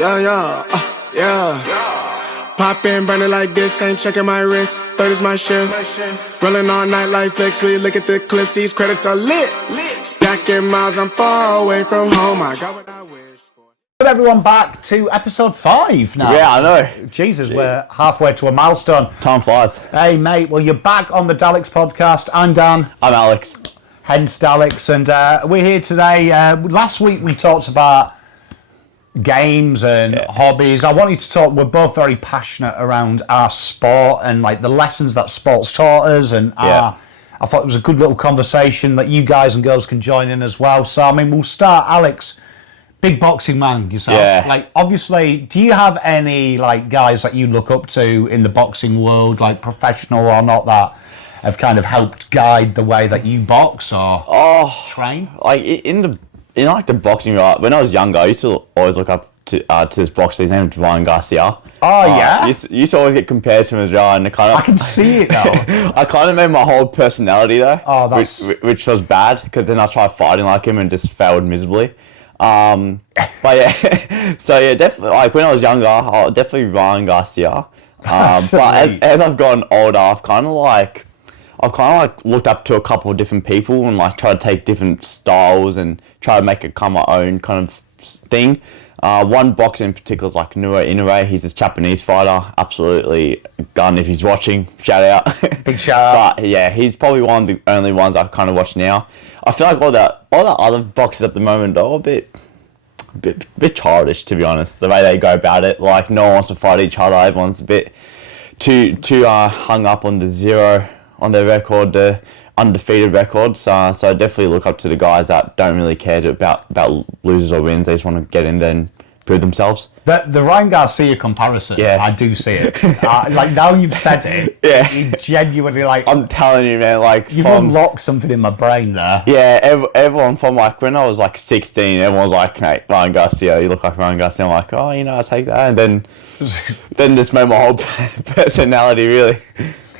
Yeah. Pop in, burning like this, ain't checking my wrist. Third is my shift. Rolling all night like flicks. We look at the clips, these credits are lit. Stacking miles, I'm far away from home. I got what I wish for. Welcome everyone back to episode 5 now. Yeah, I know. Jesus, we're halfway to a milestone. Time flies. Hey mate, well you're back on the DALEX Podcast. I'm Dan. I'm Alex. Hence DALEX, and we're here today. Last week we talked about games and hobbies. I want you to talk. We're both very passionate around our sport and like the lessons that sports taught us, and I thought it was a good little conversation that you guys and girls can join in as well. So I mean, we'll start. Alex, big boxing man yourself. Yeah. Like obviously, do you have any like guys that you look up to in the boxing world, like professional or not, that have kind of helped guide the way that you box or train? Like in the boxing, right? When I was younger, I used to always look up to this boxer. His name is Ryan Garcia. Oh yeah. Used to always get compared to him as well, and I can see it now. I kind of made my whole personality there. Oh, that's which was bad because then I tried fighting like him and just failed miserably. But yeah, so yeah, definitely. Like when I was younger, definitely Ryan Garcia. But as I've gotten older, I've kind of like looked up to a couple of different people and like tried to take different styles and try to make it kind of my own kind of thing. One boxer in particular is like Noah Inoue. He's this Japanese fighter. Absolutely gun. If he's watching, shout out. Big shout out. But yeah, he's probably one of the only ones I kind of watch now. I feel like all the other boxers at the moment are a bit childish, to be honest. The way they go about it, like no one wants to fight each other. Everyone's a bit too hung up on the zero on their record, the undefeated records. So I definitely look up to the guys that don't really care about losers or wins. They just want to get in there and prove themselves. The Ryan Garcia comparison, I do see it. Like now you've said it, you genuinely like. I'm telling you, man. Like you've unlocked something in my brain there. Yeah, everyone from like when I was like 16, everyone was like, "Mate, Ryan Garcia, you look like Ryan Garcia." I'm like, "Oh, I take that," and then just made my whole personality really.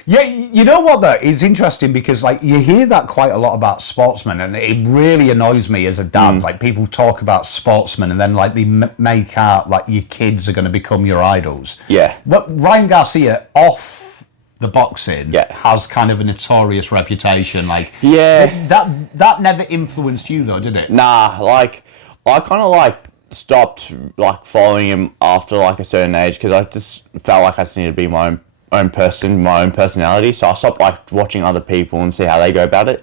Yeah, you know what though? It's interesting because like you hear that quite a lot about sportsmen, and it really annoys me as a dad. Like people talk about sportsmen and then like they make out like your kids are going to become your idols. Yeah. But Ryan Garcia off the boxing has kind of a notorious reputation. Like that never influenced you though, did it? Nah, like I kind of like stopped like following him after like a certain age because I just felt like I just needed to be my own person, my own personality. So I stopped like watching other people and see how they go about it.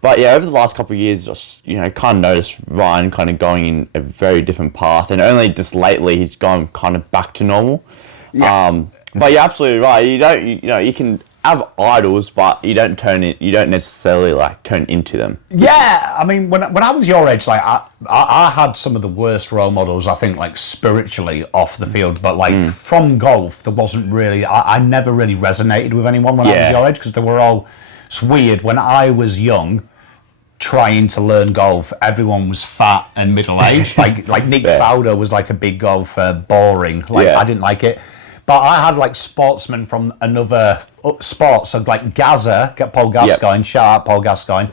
But yeah, over the last couple of years, kind of noticed Ryan kind of going in a very different path, and only just lately he's gone kind of back to normal. Yeah. But you're absolutely right. You can have idols, but you don't necessarily like turn into them. Yeah, I mean, when I was your age, like I had some of the worst role models, I think, like spiritually off the field, but like from golf, there wasn't really. I never really resonated with anyone when I was your age because they were all. It's weird. When I was young, trying to learn golf, everyone was fat and middle aged. like Nick Fowler was like a big golfer, boring. I didn't like it. But I had like sportsmen from another sport, so like Gaza, Paul Gascoigne, shout out Paul Gascoigne.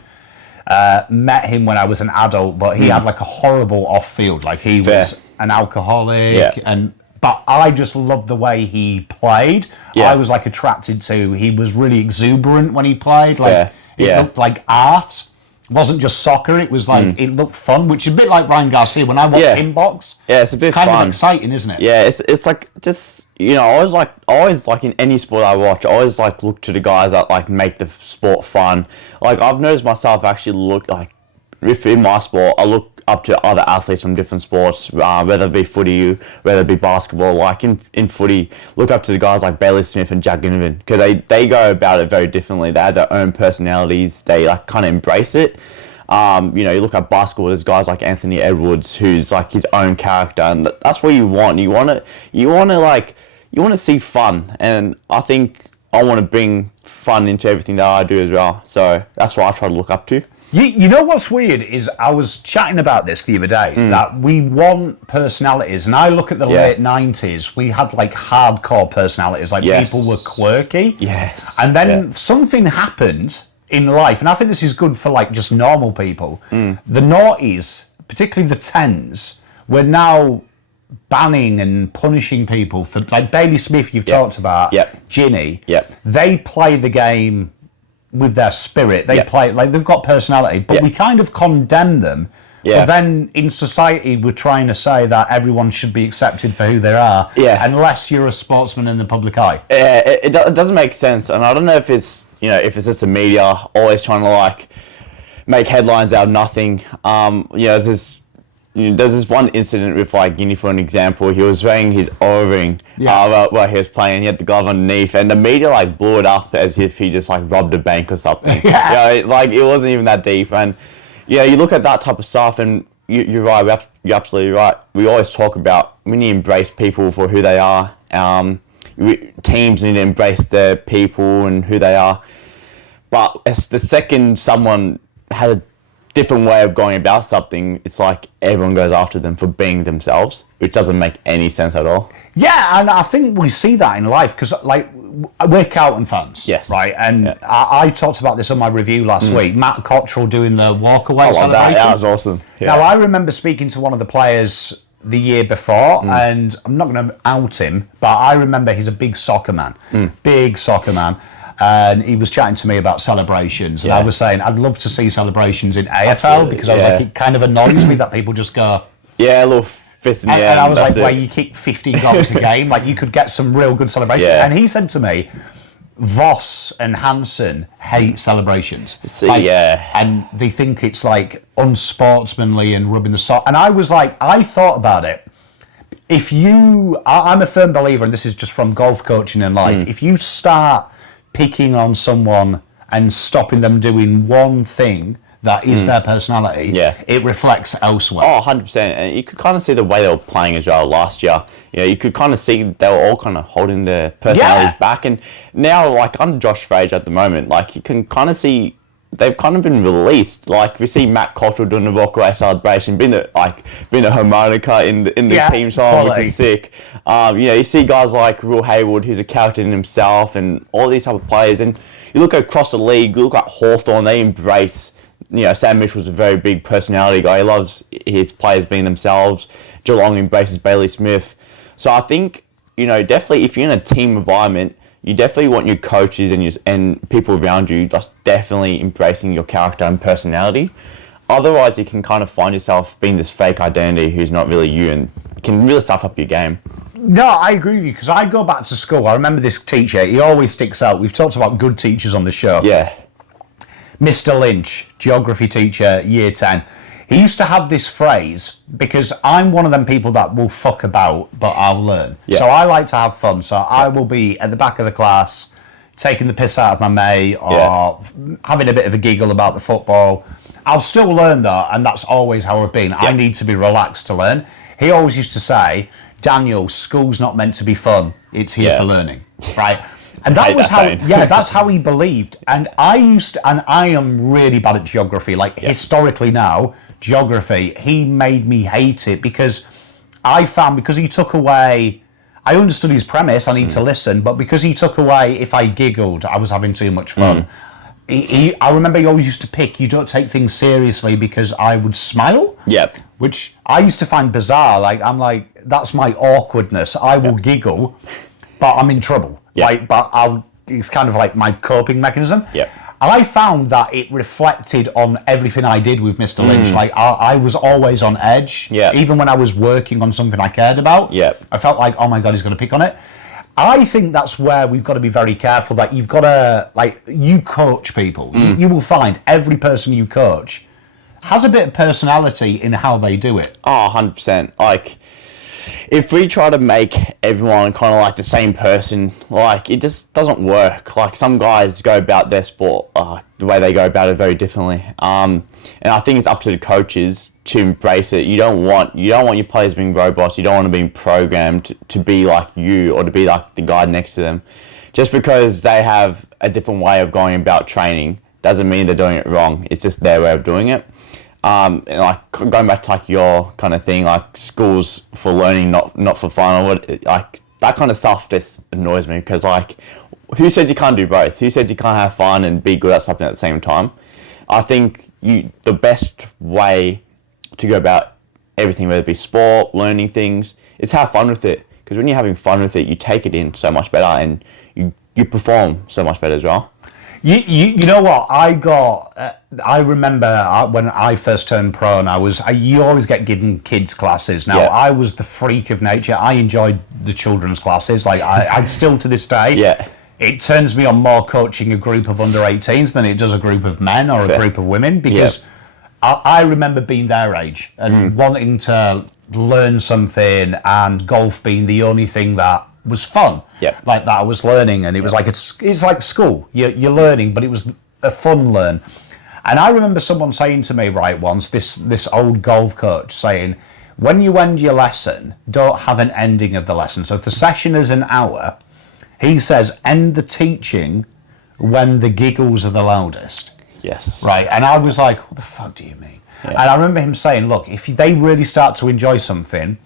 Met him when I was an adult, but he had like a horrible off field, like he was an alcoholic, but I just loved the way he played. I was like attracted to. He was really exuberant when he played, like it looked like art. It wasn't just soccer, it was like it looked fun, which is a bit like Ryan Garcia when I watch him box. Yeah, it's a bit kind fun. of exciting, isn't it? Yeah, it's like just I always like in any sport I watch, I always like look to the guys that like make the sport fun. Like I've noticed myself actually look like in my sport, I look up to other athletes from different sports, whether it be footy, whether it be basketball. Like in footy, look up to the guys like Bailey Smith and Jack Ginnivan because they go about it very differently. They have their own personalities. They like kind of embrace it. You look at basketball, there's guys like Anthony Edwards who's like his own character, and that's what you want. You want to see fun, and I think I want to bring fun into everything that I do as well. So that's what I try to look up to. You know what's weird is I was chatting about this the other day, that we want personalities, and I look at the late 90s, we had like hardcore personalities, like people were quirky. Yes. And then something happened in life, and I think this is good for like just normal people. The noughties, particularly the 10s, were now banning and punishing people for, like Bailey Smith you've talked about, Ginny, they play the game with their spirit. They play, like they've got personality, but we kind of condemn them. But then in society, we're trying to say that everyone should be accepted for who they are, unless you're a sportsman in the public eye. It doesn't make sense, and I don't know if it's just the media always trying to like make headlines out of nothing. There's this one incident with like Guinea, for an example. He was wearing his O-ring while he was playing. He had the glove underneath, and the media like blew it up as if he just like robbed a bank or something. Like it wasn't even that deep. And you look at that type of stuff, and you're right. You're absolutely right. We always talk about we need to embrace people for who they are. Teams need to embrace their people and who they are. But as the second someone has a different way of going about something, it's like everyone goes after them for being themselves, which doesn't make any sense at all. Yeah, and I think we see that in life because, like, we're Carlton fans, right? And I talked about this on my review last week. Matt Cottrell doing the walkaway celebration. That was awesome. Now, I remember speaking to one of the players the year before, and I'm not going to out him, but I remember he's a big soccer man, and he was chatting to me about celebrations, and I was saying I'd love to see celebrations in AFL because I was like, it kind of annoys me that people just go, a little fist in the air. And I was like, where you kick 50 goals a game, like you could get some real good celebrations. And he said to me, Voss and Hansen hate celebrations. And they think it's like unsportsmanly and rubbing the sock. And I was like, I thought about it. I'm a firm believer, and this is just from golf coaching and life, if you start picking on someone and stopping them doing one thing that is their personality, it reflects elsewhere. 100%. And you could kind of see the way they were playing as well last year. You could kind of see they were all kind of holding their personalities back. And now, like, under Josh Frazier at the moment, like, you can kind of see they've kind of been released. Like, we see Matt Cottrell doing the walkaway celebration, being the harmonica in the team song, which is sick. You see guys like Will Hayward, who's a character in himself, and all these type of players. And you look across the league, you look at Hawthorn, they embrace. Sam Mitchell's a very big personality guy. He loves his players being themselves. Geelong embraces Bailey Smith. So I think, definitely if you're in a team environment, you definitely want your coaches and people around you just definitely embracing your character and personality. Otherwise, you can kind of find yourself being this fake identity who's not really you and can really stuff up your game. No, I agree with you, because I go back to school. I remember this teacher. He always sticks out. We've talked about good teachers on the show. Yeah. Mr. Lynch, geography teacher, year 10. He used to have this phrase, because I'm one of them people that will fuck about, but I'll learn. Yeah. So I like to have fun. So I will be at the back of the class, taking the piss out of my mate, or having a bit of a giggle about the football. I'll still learn though, and that's always how I've been. Yeah. I need to be relaxed to learn. He always used to say, Daniel, school's not meant to be fun. It's here for learning, right? And that was how, that's how he believed. And I am really bad at geography. Like historically now, geography, he made me hate it because I found, because he took away, I understood his premise, I need to listen, but because he took away, if I giggled, I was having too much fun. I remember he always used to pick, you don't take things seriously because I would smile. Yep. Which I used to find bizarre. Like, I'm like, that's my awkwardness. I will giggle, but I'm in trouble. Yeah. Like, but it's kind of like my coping mechanism. Yeah. I found that it reflected on everything I did with Mr. Lynch. Like, I was always on edge. Yeah. Even when I was working on something I cared about. Yeah. I felt like, oh my God, he's going to pick on it. I think that's where we've got to be very careful, that you've got to, like, you coach people. You will find every person you coach has a bit of personality in how they do it. Oh, 100%. Like, if we try to make everyone kind of like the same person, like, it just doesn't work. Like, some guys go about their sport, the way they go about it very differently. And I think it's up to the coaches to embrace it. You don't want your players being robots. You don't want them being programmed to be like you or to be like the guy next to them. Just because they have a different way of going about training doesn't mean they're doing it wrong. It's just their way of doing it. And like, going back to like your kind of thing, like schools for learning, not for fun, or like that kind of stuff just annoys me, because like, who said you can't do both? Who said you can't have fun and be good at something at the same time? I think the best way to go about everything, whether it be sport, learning things. It's have fun with it. Because when you're having fun with it, you take it in so much better and you perform so much better as well. You know what? I remember when I first turned pro, and you always get given kids classes. Now, I was the freak of nature. I enjoyed the children's classes. Like, I still to this day, it turns me on more coaching a group of under 18s than it does a group of men or a group of women, because I remember being their age and wanting to learn something, and golf being the only thing that was fun, like that I was learning, and it was like it's like school. You're learning, but it was a fun learn. And I remember someone saying to me once, this old golf coach saying, when you end your lesson, don't have an ending of the lesson. So if the session is an hour, he says end the teaching when the giggles are the loudest. Yes. Right, and I was like, what the fuck do you mean? And I remember him saying, look, if they really start to enjoy something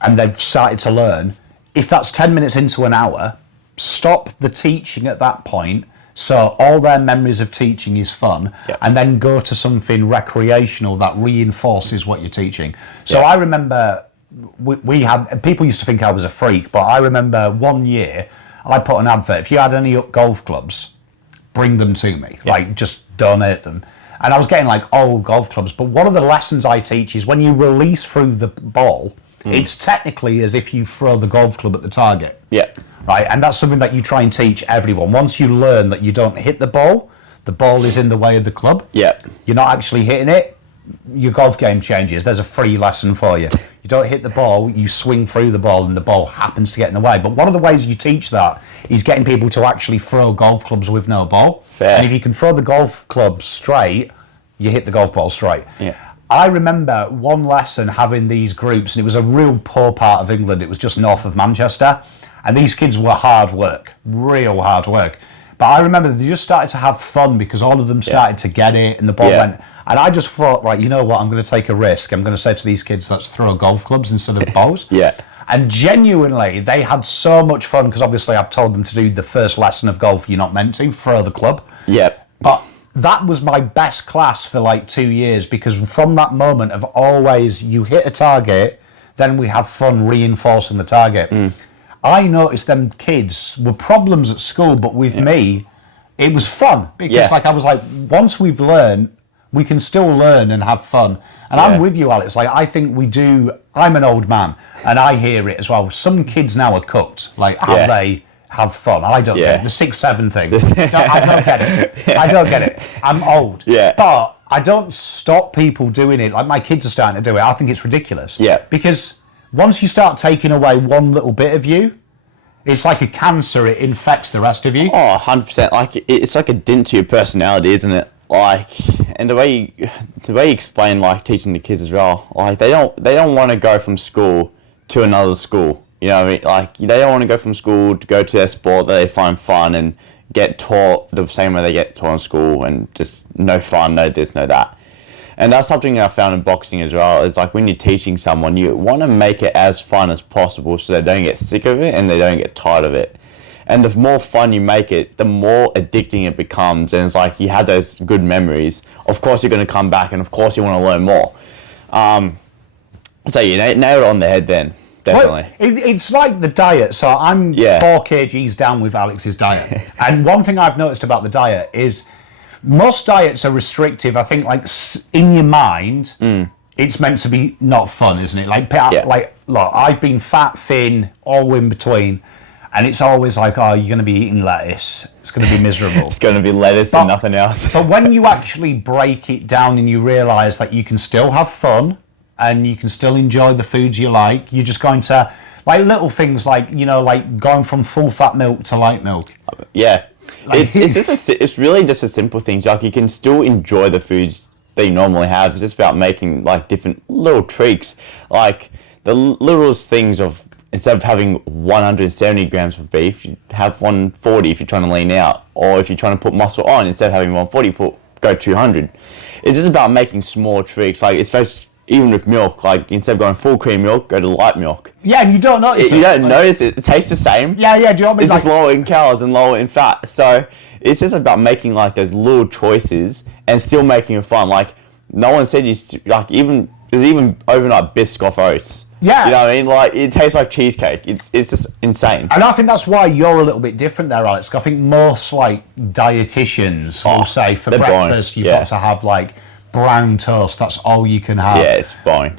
and they've started to learn, if that's 10 minutes into an hour, stop the teaching at that point, so all their memories of teaching is fun, and then go to something recreational that reinforces what you're teaching. So I remember we had, people used to think I was a freak, but I remember one year I put an advert, if you had any golf clubs, bring them to me, like just donate them. And I was getting like old golf clubs, but one of the lessons I teach is when you release through the ball, it's technically as if you throw the golf club at the target. Right, and that's something that you try and teach everyone. Once you learn that you don't hit the ball is in the way of the club. You're not actually hitting it, your golf game changes. There's a free lesson for you. You don't hit the ball, you swing through the ball, and the ball happens to get in the way. But one of the ways you teach that is getting people to actually throw golf clubs with no ball. And if you can throw the golf club straight, you hit the golf ball straight. I remember one lesson having these groups, and it was a real poor part of England. It was just north of Manchester. And these kids were hard work, real hard work. But I remember they just started to have fun because all of them started to get it, and the ball went. And I just thought, right, you know what, I'm going to take a risk. I'm going to say to these kids, let's throw golf clubs instead of balls. And genuinely, they had so much fun, because obviously I've told them to do the first lesson of golf you're not meant to, throw the club. But that was my best class for like 2 years, because from that moment of always, you hit a target, then we have fun reinforcing the target. I noticed them kids were problems at school, but with me, it was fun, because like I was like, once we've learned, we can still learn and have fun. And I'm with you, Alex. Like, I think we do. I'm an old man, and I hear it as well. Some kids now are cooked. Like, how they have fun. I don't get it. The 6'7" thing. I don't get it. I don't get it. I'm old. But I don't stop people doing it. Like, my kids are starting to do it. I think it's ridiculous. Because once you start taking away one little bit of you, it's like a cancer. It infects the rest of you. Oh, 100%. Like, it's like a dent to your personality, isn't it? Like, and the way you explain, like, teaching the kids as well, like, they don't want to go from school to another school. You know what I mean? Like, they don't want to go from school to go to their sport that they find fun and get taught the same way they get taught in school, and just no fun, no this, no that. And that's something I found in boxing as well. It's like when you're teaching someone, you want to make it as fun as possible so they don't get sick of it and they don't get tired of it. And the more fun you make it, the more addicting it becomes. And it's like you have those good memories. Of course, you're going to come back, and of course, you want to learn more. So you nailed it on the head then. Definitely. Well, it's like the diet. So I'm 4 kgs down with Alex's diet. And one thing I've noticed about the diet is most diets are restrictive. I think, like, in your mind, it's meant to be not fun, isn't it? Like, look, I've been fat, thin, all in between. And it's always like, oh, you're going to be eating lettuce. It's going to be miserable. It's going to be lettuce and nothing else. But when you actually break it down and you realise that you can still have fun and you can still enjoy the foods you like, you're just going to, like, little things like, you know, like going from full fat milk to light milk. Like, it's really just a simple thing. Like, you can still enjoy the foods that you normally have. It's just about making, like, different little tweaks. Like, the littlest things of, instead of having 170 grams of beef, you have 140 if you're trying to lean out. Or if you're trying to put muscle on, instead of having 140, go 200. It's just about making small tricks. Like, especially even with milk, like, instead of going full cream milk, go to light milk. Yeah, and you don't notice it. You don't notice it. It tastes the same. Yeah, do you know what I mean? It's just lower in calories and lower in fat. So it's just about making, like, those little choices and still making it fun. Like, no one said like there's even overnight Biscoff oats. Yeah. You know what I mean? Like, it tastes like cheesecake. It's just insane. And I think that's why you're a little bit different there, Alex. I think most, like, dietitians will say for breakfast you've got to have, like, brown toast. That's all you can have. Yeah, it's boring.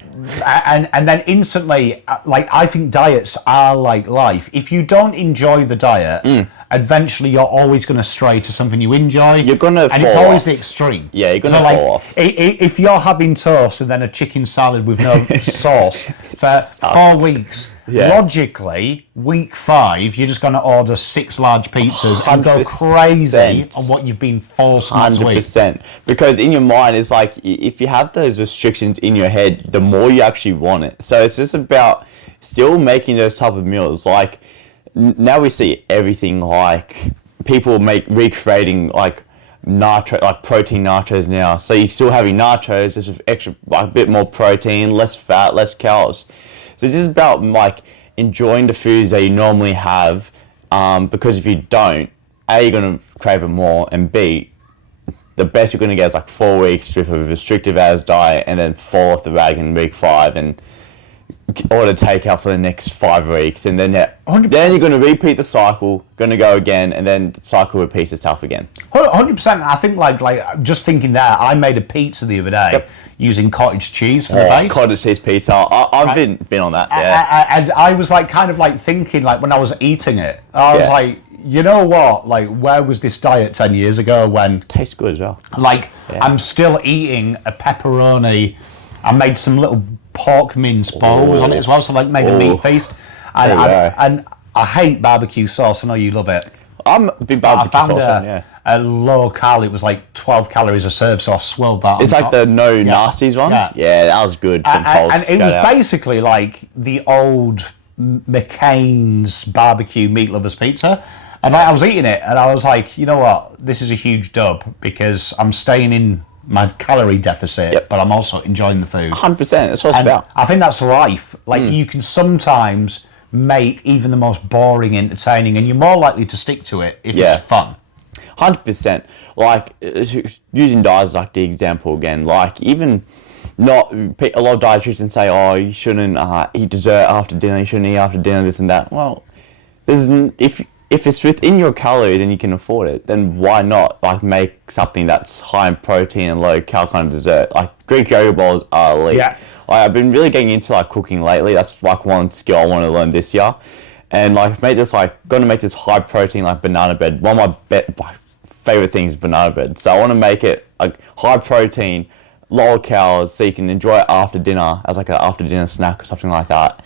And then instantly, like, I think diets are like life. If you don't enjoy the diet, eventually you're always going to stray to something you enjoy. You're going to fall And it's always off. the extreme. Yeah, you're going to fall off. If you're having toast and then a chicken salad with no sauce for 4 weeks, logically, week 5, you're just going to order 6 large pizzas and go crazy on what you've been forced not to eat. 100%. Because in your mind, it's like, if you have those restrictions in your head, the more you actually want it. So it's just about still making those type of meals. Like, now we see everything, like people recreating like protein nachos now. So you're still having nachos, just with extra, like, a bit more protein, less fat, less calories. So this is about like enjoying the foods that you normally have, because if you don't, A, you're gonna crave it more, and B, the best you're gonna get is like 4 weeks with a restrictive as diet, and then fall off the wagon in week 5 and order takeout for the next 5 weeks, and then then you're going to repeat the cycle, going to go again, and then the cycle repeats itself again. 100%. I think like just thinking there, I made a pizza the other day using cottage cheese for the base. Cottage cheese pizza. I've been on that. Yeah. And I was like kind of like thinking, like when I was eating it, I was like, you know what? Like, where was this diet 10 years ago when Tastes good as well. Like, I'm still eating a pepperoni. I made some little pork mince balls on it as well, so like made a meat feast. And I hate barbecue sauce. I know you love it. I'm a big barbecue sauce fan, a low cal. It was like 12 calories a serve, so I swirled that. It's like the no nasties one. Yeah, that was good. From Pulse. And it was basically like the old McCain's barbecue meat lovers pizza. And I was eating it, and I was like, you know what? This is a huge dub because I'm staying in my calorie deficit, but I'm also enjoying the food. 100%. That's what it's about. I think that's life. Like, you can sometimes make even the most boring entertaining, and you're more likely to stick to it if it's fun. 100%. Like, using diet as like the example again, like even not a lot of dietitians say, oh, you shouldn't eat dessert after dinner, you shouldn't eat after dinner, this and that. Well, if it's within your calories and you can afford it, then why not like make something that's high in protein and low cal kind of dessert? Like Greek yogurt bowls are elite. Yeah. I've been really getting into like cooking lately. That's like one skill I want to learn this year. And like going to make this high protein like banana bread. One of my favorite things is banana bread. So I want to make it like high protein, lower calories, so you can enjoy it after dinner as like an after dinner snack or something like that.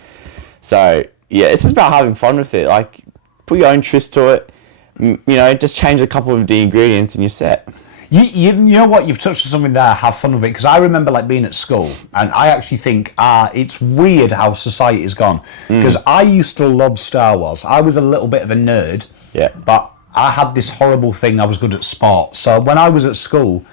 So yeah, it's just about having fun with it. Like, put your own twist to it, you know, just change a couple of the ingredients and you're set. You know what, you've touched on something there, have fun with it, because I remember like being at school, and I actually think it's weird how society has gone, because I used to love Star Wars. I was a little bit of a nerd, but I had this horrible thing, I was good at sport. So when I was at school,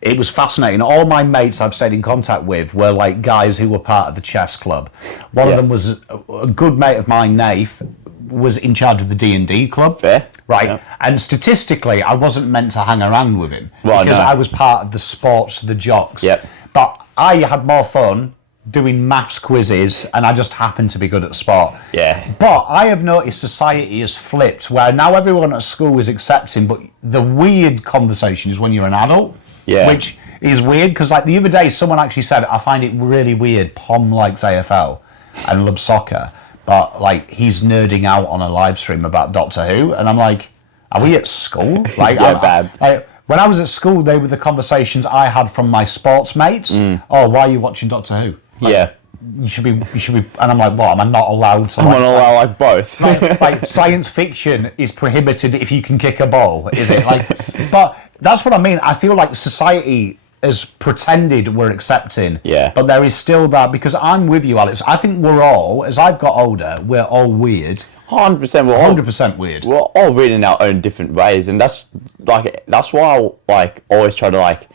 it was fascinating. All my mates I've stayed in contact with were like guys who were part of the chess club. One of them was a good mate of mine, Nath, was in charge of the D&D club. Fair. Right. Yeah. And statistically, I wasn't meant to hang around with him because no. I was part of the sports, the jocks. Yep. But I had more fun doing maths quizzes, and I just happened to be good at sport. Yeah. But I have noticed society has flipped, where now everyone at school is accepting, but the weird conversation is when you're an adult. Yeah. Which is weird, because like the other day, someone actually said, I find it really weird, Pom likes AFL and loves soccer, but like he's nerding out on a live stream about Doctor Who, and I'm like, are we at school? Like, bad. When I was at school, they were the conversations I had from my sports mates. Oh, why are you watching Doctor Who? Like, you should be, and I'm like, what? Am I not allowed to? I'm not allowed like both. like science fiction is prohibited if you can kick a ball, is it? Like, but that's what I mean. I feel like society has pretended we're accepting, but there is still that, because I'm with you, Alex. I think we're all, as I've got older, we're all weird. 100%. We're 100% weird. We're all weird in our own different ways, and that's why I like always try to like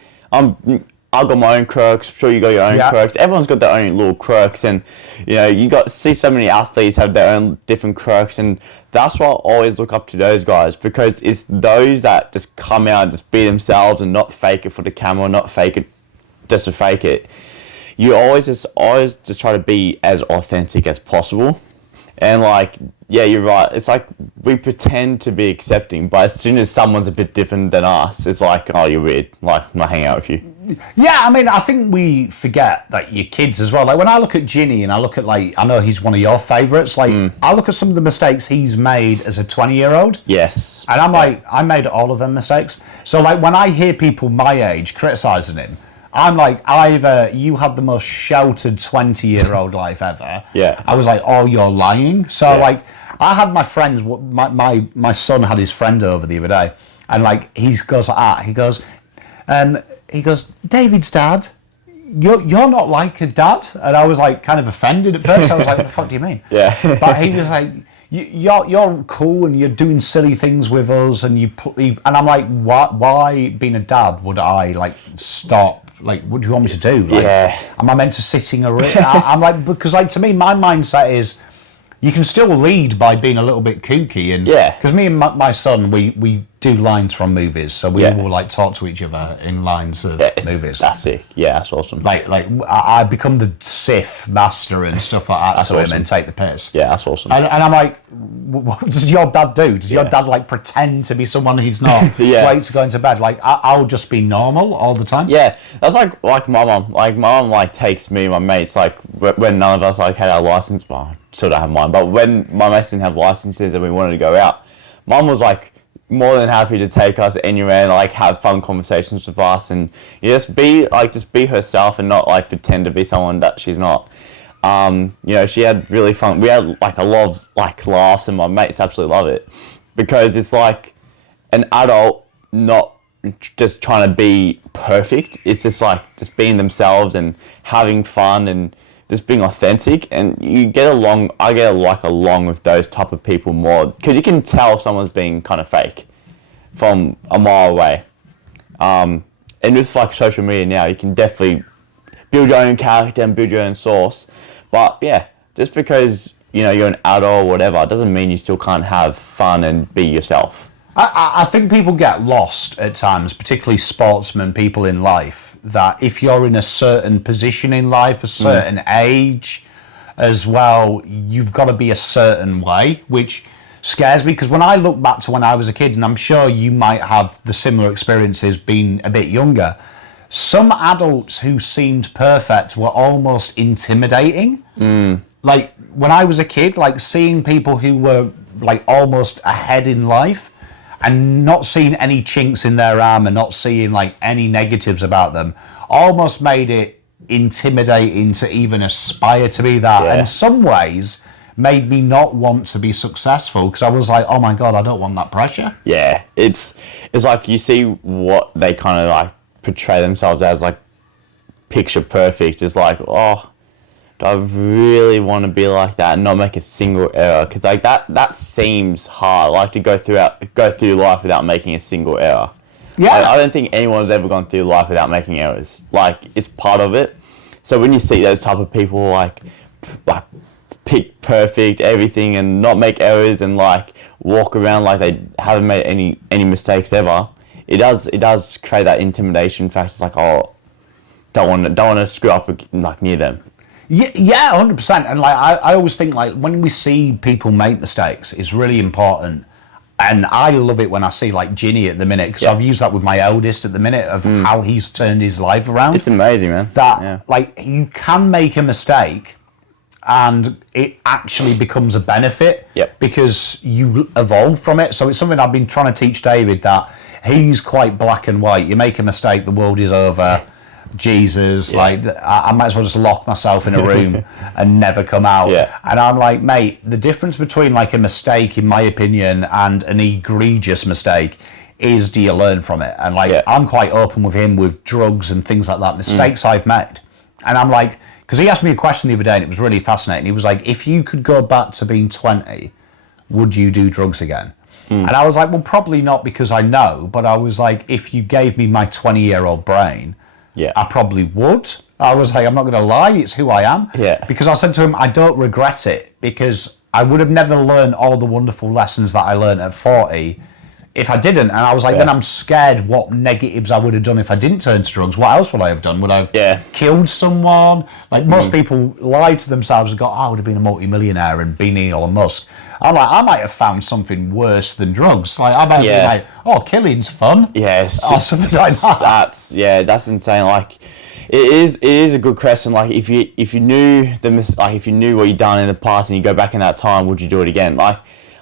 I've got my own quirks. I'm sure you got your own quirks. Everyone's got their own little quirks, and you know you see so many athletes have their own different quirks, and that's why I always look up to those guys, because it's those that just come out and just be themselves and not fake it for the camera, not fake it just to fake it. You always just try to be as authentic as possible. And like, yeah, you're right. It's like we pretend to be accepting, but as soon as someone's a bit different than us, it's like, oh, you're weird. Like, I'm not hanging out with you. Yeah, I mean, I think we forget that your kids as well. Like when I look at Ginny and I look at like, I know he's one of your favourites. Like I look at some of the mistakes he's made as a 20-year-old. Yes. And I'm like, I made all of them mistakes. So like when I hear people my age criticising him, I'm like, either you had the most sheltered 20-year-old life ever. Yeah. I was like, oh, you're lying. So like, I had my friends. My son had his friend over the other day, and like he goes like that. He goes, David's dad, you're not like a dad. And I was like, kind of offended at first. I was like, what the fuck do you mean? Yeah. But he was like, you're cool and you're doing silly things with us, and and I'm like, why being a dad would I like stop? Like, what do you want me to do? Like, am I meant to sitting around? I'm like, because like to me, my mindset is, you can still lead by being a little bit kooky, and because me and my son, we do lines from movies, so we will like talk to each other in lines of movies. That's sick. Yeah, that's awesome. Like I become the Sith master and stuff like that. That's to awesome. Him and take the piss. Yeah, that's awesome. And I'm like, what does your dad do? Does your dad like pretend to be someone he's not? Wait to go into bed. Like I'll just be normal all the time. Yeah, that's like my mom. Like my mom like takes me and my mates like when none of us like had our license. Well, still don't have mine, but when my mates didn't have licenses and we wanted to go out, mom was like more than happy to take us anywhere and like have fun conversations with us, and just be herself and not like pretend to be someone that she's not. She had really fun. We had like a lot of like laughs, and my mates absolutely love it because it's like an adult not just trying to be perfect. It's just like just being themselves and having fun and just being authentic, and you get along. I get along with those type of people more because you can tell if someone's being kind of fake from a mile away. And with like social media now, you can definitely build your own character and build your own source. But yeah, just because you're an adult or whatever, doesn't mean you still can't have fun and be yourself. I think people get lost at times, particularly sportsmen, people in life, that if you're in a certain position in life, a certain age as well, you've got to be a certain way, which scares me because when I look back to when I was a kid, and I'm sure you might have the similar experiences being a bit younger, some adults who seemed perfect were almost intimidating. Like when I was a kid, like seeing people who were like almost ahead in life and not seeing any chinks in their armor, not seeing like any negatives about them, almost made it intimidating to even aspire to be that. And in some ways made me not want to be successful because I was like, oh my God, I don't want that pressure. Yeah, it's like you see what they kind of like portray themselves as, like picture perfect. It's like, oh, do I really want to be like that and not make a single error? Because like that seems hard, like to go through life without making a single error. Yeah, I don't think anyone's ever gone through life without making errors. Like it's part of it. So when you see those type of people like pick perfect everything and not make errors and like walk around like they haven't made any mistakes ever, it does create that intimidation factor. It's like, oh, don't want to screw up like near them. Yeah, 100%. And like I always think like when we see people make mistakes, it's really important. And I love it when I see like Ginny at the minute, because I've used that with my eldest at the minute of how he's turned his life around. It's amazing, man. That like you can make a mistake and it actually becomes a benefit because you evolve from it. So it's something I've been trying to teach David, that he's quite black and white. You make a mistake, the world is over. Jesus, like I might as well just lock myself in a room and never come out. And I'm like, mate, the difference between like a mistake, in my opinion, and an egregious mistake is, do you learn from it? And like I'm quite open with him with drugs and things like that, mistakes I've made. And I'm like, because he asked me a question the other day and it was really fascinating. He was like, if you could go back to being 20, would you do drugs again? And I was like, well, probably not, because I know, but I was like, if you gave me my 20-year-old brain, I probably would. I was like, I'm not going to lie, it's who I am. Because I said to him, I don't regret it, because I would have never learned all the wonderful lessons that I learned at 40 if I didn't. And I was like, then I'm scared what negatives I would have done if I didn't turn to drugs. What else would I have done? Would I have killed someone? Like, most people lie to themselves and go, I would have been a multi-millionaire and been Elon Musk. I'm like, I might have found something worse than drugs. Like, I might have been like, killing's fun. Yes. Or something like that. That's insane. Like, it is a good question. Like, if you knew if you knew what you'd done in the past and you go back in that time, would you do it again? Like,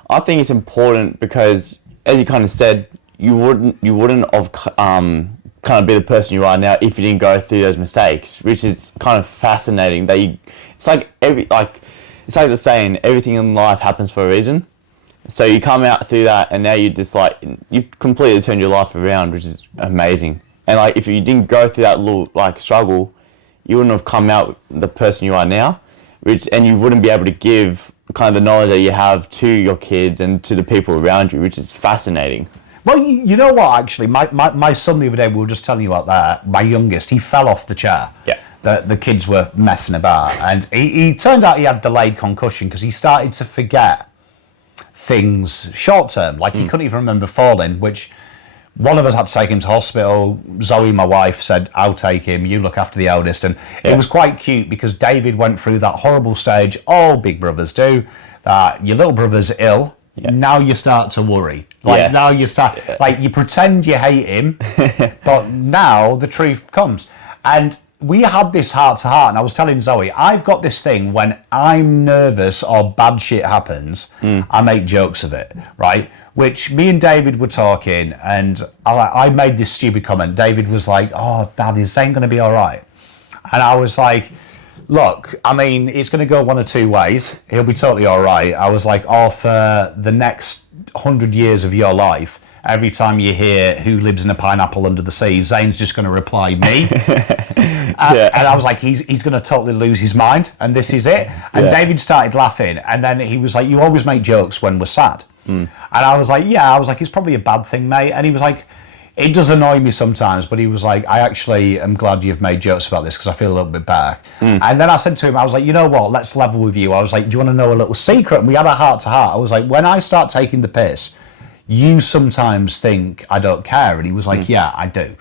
I think it's important because, as you kind of said, you wouldn't have kind of be the person you are now if you didn't go through those mistakes, which is kind of fascinating. It's like the saying, everything in life happens for a reason. So you come out through that, and now you've completely turned your life around, which is amazing. And like, if you didn't go through that little struggle, you wouldn't have come out the person you are now, and you wouldn't be able to give kind of the knowledge that you have to your kids and to the people around you, which is fascinating. Well, you know what, actually, my son the other day, we were just telling you about that, my youngest, he fell off the chair. Yeah. The kids were messing about, and he turned out he had delayed concussion because he started to forget things short term, like he couldn't even remember falling, which one of us had to take him to hospital. Zoe, my wife, said, I'll take him, you look after the eldest. And it was quite cute because David went through that horrible stage all big brothers do, that your little brother's ill. Now you start to worry. Like, now you start, like, you pretend you hate him, but now the truth comes. And we had this heart to heart, and I was telling Zoe, I've got this thing when I'm nervous or bad shit happens, I make jokes of it, right? Which me and David were talking, and I made this stupid comment. David was like, oh, Dad, is Zane going to be all right? And I was like, look, I mean, it's going to go one of two ways. He'll be totally all right. I was like, for the next 100 years of your life, every time you hear who lives in a pineapple under the sea, Zane's just going to reply me. And I was like, he's going to totally lose his mind, and this is it. And David started laughing, and then he was like, you always make jokes when we're sad. And I was like, it's probably a bad thing, mate. And he was like, it does annoy me sometimes, but he was like, I actually am glad you've made jokes about this because I feel a little bit better. And then I said to him, I was like, you know what, let's level with you. I was like, do you want to know a little secret? And we had a heart to heart. I was like, when I start taking the piss, you sometimes think I don't care. And he was like, yeah, I do.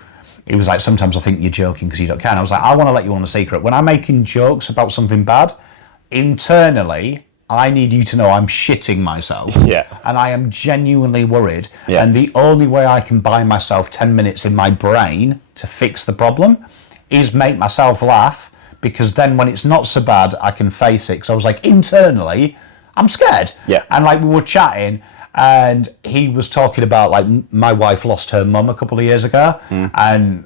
He was like, sometimes I think you're joking because you don't care. And I was like, I want to let you on a secret. When I'm making jokes about something bad, internally, I need you to know I'm shitting myself. And I am genuinely worried. And the only way I can buy myself 10 minutes in my brain to fix the problem is make myself laugh, because then when it's not so bad, I can face it. So I was like, internally, I'm scared. And like, we were chatting, and he was talking about, like, my wife lost her mum a couple of years ago, and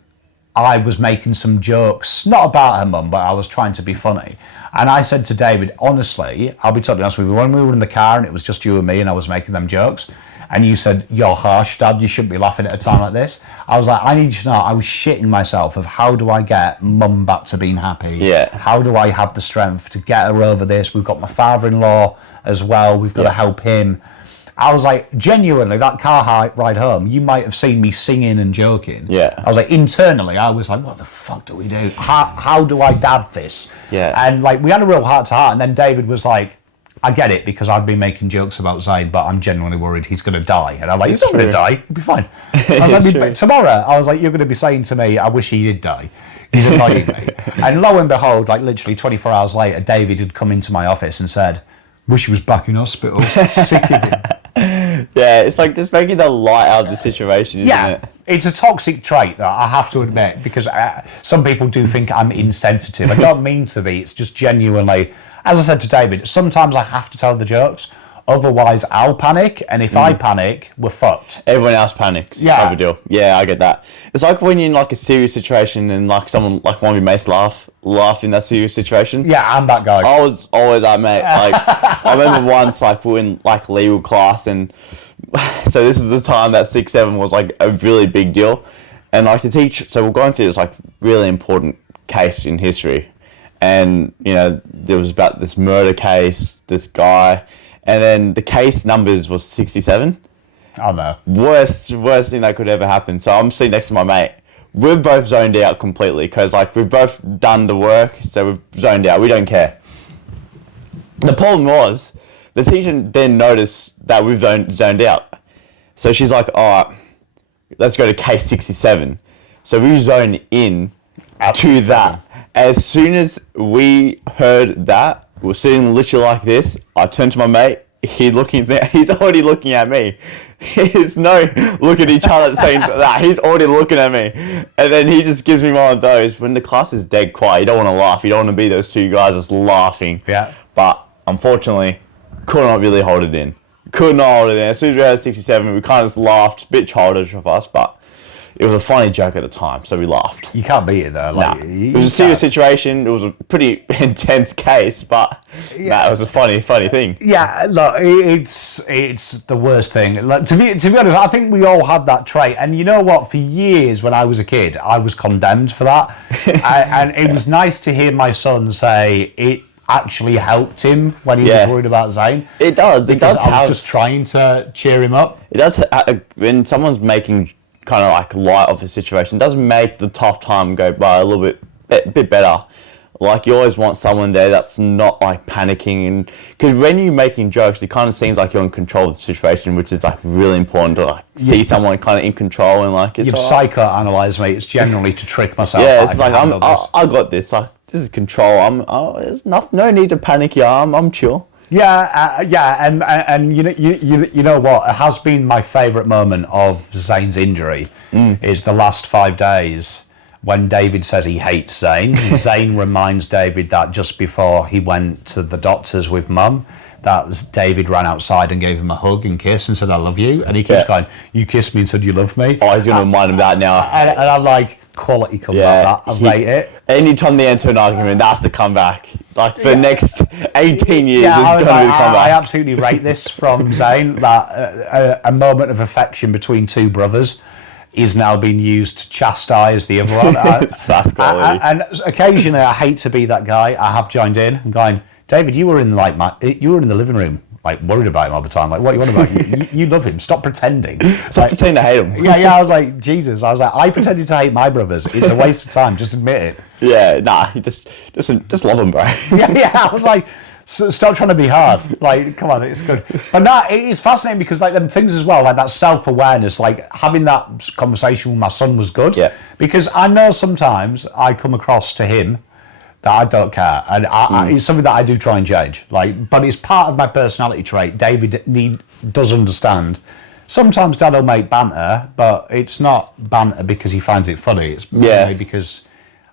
I was making some jokes, not about her mum, but I was trying to be funny. And I said to David, honestly, I'll be totally honest with you, when we were in the car and it was just you and me and I was making them jokes, and you said, you're harsh, Dad, you shouldn't be laughing at a time like this. I was like, I need you to know, I was shitting myself of how do I get mum back to being happy? How do I have the strength to get her over this? We've got my father-in-law as well, we've got to help him. I was like, genuinely, that car ride home, you might have seen me singing and joking. I was like, internally, I was like, what the fuck do we do? How do I dad this? And like, we had a real heart to heart, and then David was like, I get it, because I've been making jokes about Zaid, but I'm genuinely worried he's going to die. And I'm like, he's not going to die, he'll be fine. I was like, tomorrow, I was like, you're going to be saying to me, I wish he did die. He's annoying me. And lo and behold, like literally 24 hours later, David had come into my office and said, wish he was back in hospital, sick of him. It's like just making the light out of the situation, isn't it? It's a toxic trait, that I have to admit, because some people do think I'm insensitive. I don't mean to be, it's just genuinely, as I said to David, sometimes I have to tell the jokes, otherwise I'll panic, and if I panic, we're fucked. Everyone else panics. Type of deal. I get that. It's like when you're in like a serious situation and like someone, like one of your mates laugh in that serious situation. I'm that guy. I was always that mate. Like, I remember once, like, we were in like legal class, and so this is the time that 6-7 was like a really big deal, and like the teacher, so we're going through this like really important case in history, and you know, there was about this murder case, this guy, and then the case numbers was 67. Oh no. Worst thing that could ever happen. So I'm sitting next to my mate. We're both zoned out completely, because like we've both done the work, so we've zoned out. We don't care. The problem was, the teacher then noticed that we've zoned out. So she's like, all right, let's go to case 67. So we zone in to that. As soon as we heard that, we're sitting literally like this. I turned to my mate. He's already looking at me. There's no look at each other saying that. He's already looking at me. And then he just gives me one of those. When the class is dead quiet, you don't want to laugh. You don't want to be those two guys just laughing. Yeah. But unfortunately, could not really hold it in. Could not hold it in. As soon as we had 67, we kind of just laughed. A bit childish of us, but it was a funny joke at the time, so we laughed. You can't beat it though. Like, It was a serious situation. It was a pretty intense case, but it was a funny thing. Yeah, look, it's the worst thing. Like, to be honest, I think we all had that trait. And you know what? For years, when I was a kid, I was condemned for that. And it was nice to hear my son say it actually helped him when he was worried about Zayn. It does. It does. I was just trying to cheer him up. It does. When someone's making kind of like light of the situation, it does make the tough time go by a little bit better. Like, you always want someone there that's not like panicking, and because when you're making jokes, it kind of seems like you're in control of the situation, which is like really important to like see someone kind of in control and like it's you've psychoanalyzed me. It's generally to trick myself. Yeah, it's like I got this. Like, this is control. There's no need to panic here. I'm chill. Yeah, and you know what? It has been my favourite moment of Zayn's injury is the last 5 days when David says he hates Zayn. Zayn reminds David that just before he went to the doctors with Mum, that David ran outside and gave him a hug and kiss and said, "I love you," and he keeps going, "You kissed me and said you love me." Oh, he's going to remind him that now. And I'm like, quality comeback. I rate it. Anytime they enter an argument, that's the comeback. Like, for the next 18 years, this is going to be the comeback. I absolutely rate this from Zayn, that a moment of affection between two brothers is now being used to chastise the other one. That's quality. And occasionally, I hate to be that guy. I have joined in and going, David, you were in the living room, like, worried about him all the time. Like, what are you on about? You love him. Stop pretending. Stop pretending to hate him. Yeah. I was like, Jesus. I was like, I pretended to hate my brothers. It's a waste of time. Just admit it. Yeah, nah. Just love him, bro. Yeah. I was like, stop trying to be hard. Like, come on, it's good. But no, it is fascinating because like them things as well, like that self-awareness, like having that conversation with my son was good. Yeah. Because I know sometimes I come across to him that I don't care, and it's something that I do try and change. Like, but it's part of my personality trait. David does understand. Sometimes Dad will make banter, but it's not banter because he finds it funny. It's mainly because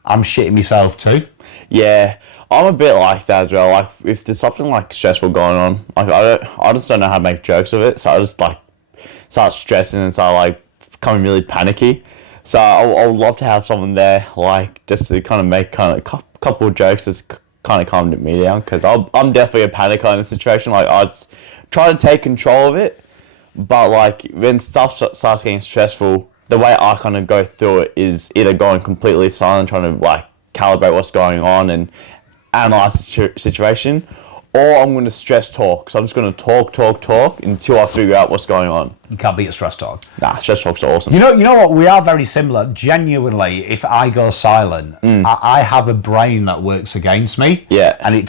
I'm shitting myself too. Yeah, I'm a bit like that as well. Like, if there's something like stressful going on, like I just don't know how to make jokes of it. So I just like start stressing and start like becoming really panicky. So I would love to have someone there, like, just to kind of make kind of a couple of jokes that's kind of calmed me down, because I'm definitely a panicker in a situation. Like, I just try to take control of it, but like when stuff starts getting stressful, the way I kind of go through it is either going completely silent, trying to like calibrate what's going on and analyze the situation, or I'm going to stress talk. So I'm just going to talk until I figure out what's going on. You can't beat a stress talk. Nah, stress talks are awesome. You know what? We are very similar. Genuinely, if I go silent, I have a brain that works against me. Yeah. And it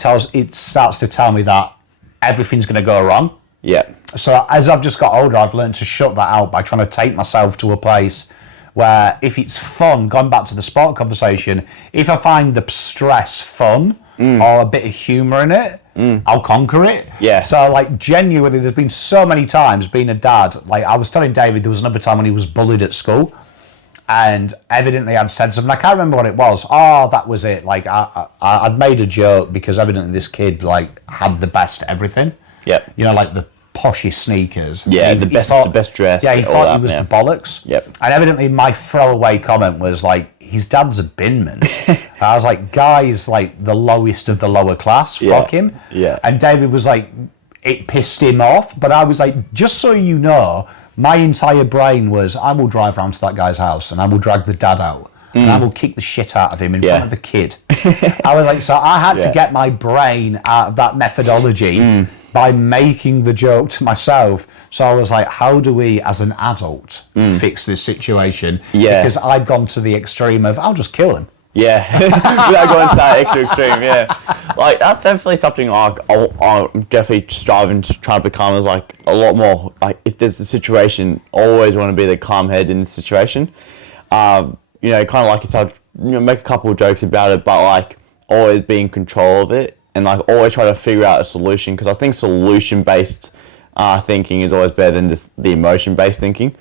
starts to tell me that everything's going to go wrong. Yeah. So as I've just got older, I've learned to shut that out by trying to take myself to a place where if it's fun, going back to the sport conversation, if I find the stress fun or a bit of humour in it, I'll conquer it. Yeah. So, like, genuinely, there's been so many times being a dad. Like, I was telling David there was another time when he was bullied at school and evidently I'd said something. I can't remember what it was. Oh, that was it. Like, I'd made a joke because evidently this kid, like, had the best everything. Yep. You know, like the poshest sneakers. Yeah, the best dress. Yeah, he thought he was the bollocks. Yep. And evidently my throwaway comment was like, his dad's a binman. I was like, guy's like the lowest of the lower class. Fuck him. Yeah. And David was like, it pissed him off. But I was like, just so you know, my entire brain was, I will drive round to that guy's house and I will drag the dad out. And I will kick the shit out of him in front of the kid. I was like, so I had to get my brain out of that methodology by making the joke to myself. So I was like, how do we, as an adult, fix this situation? Yeah. Because I'd gone to the extreme of, I'll just kill him. Yeah, without going to that extreme, yeah. Like, that's definitely something like I'm definitely striving to try to become, is like a lot more, like, if there's a situation, always want to be the calm head in the situation. You know, kind of like you said, you know, make a couple of jokes about it, but like always be in control of it, and like always try to figure out a solution, because I think solution-based thinking is always better than just the emotion-based thinking.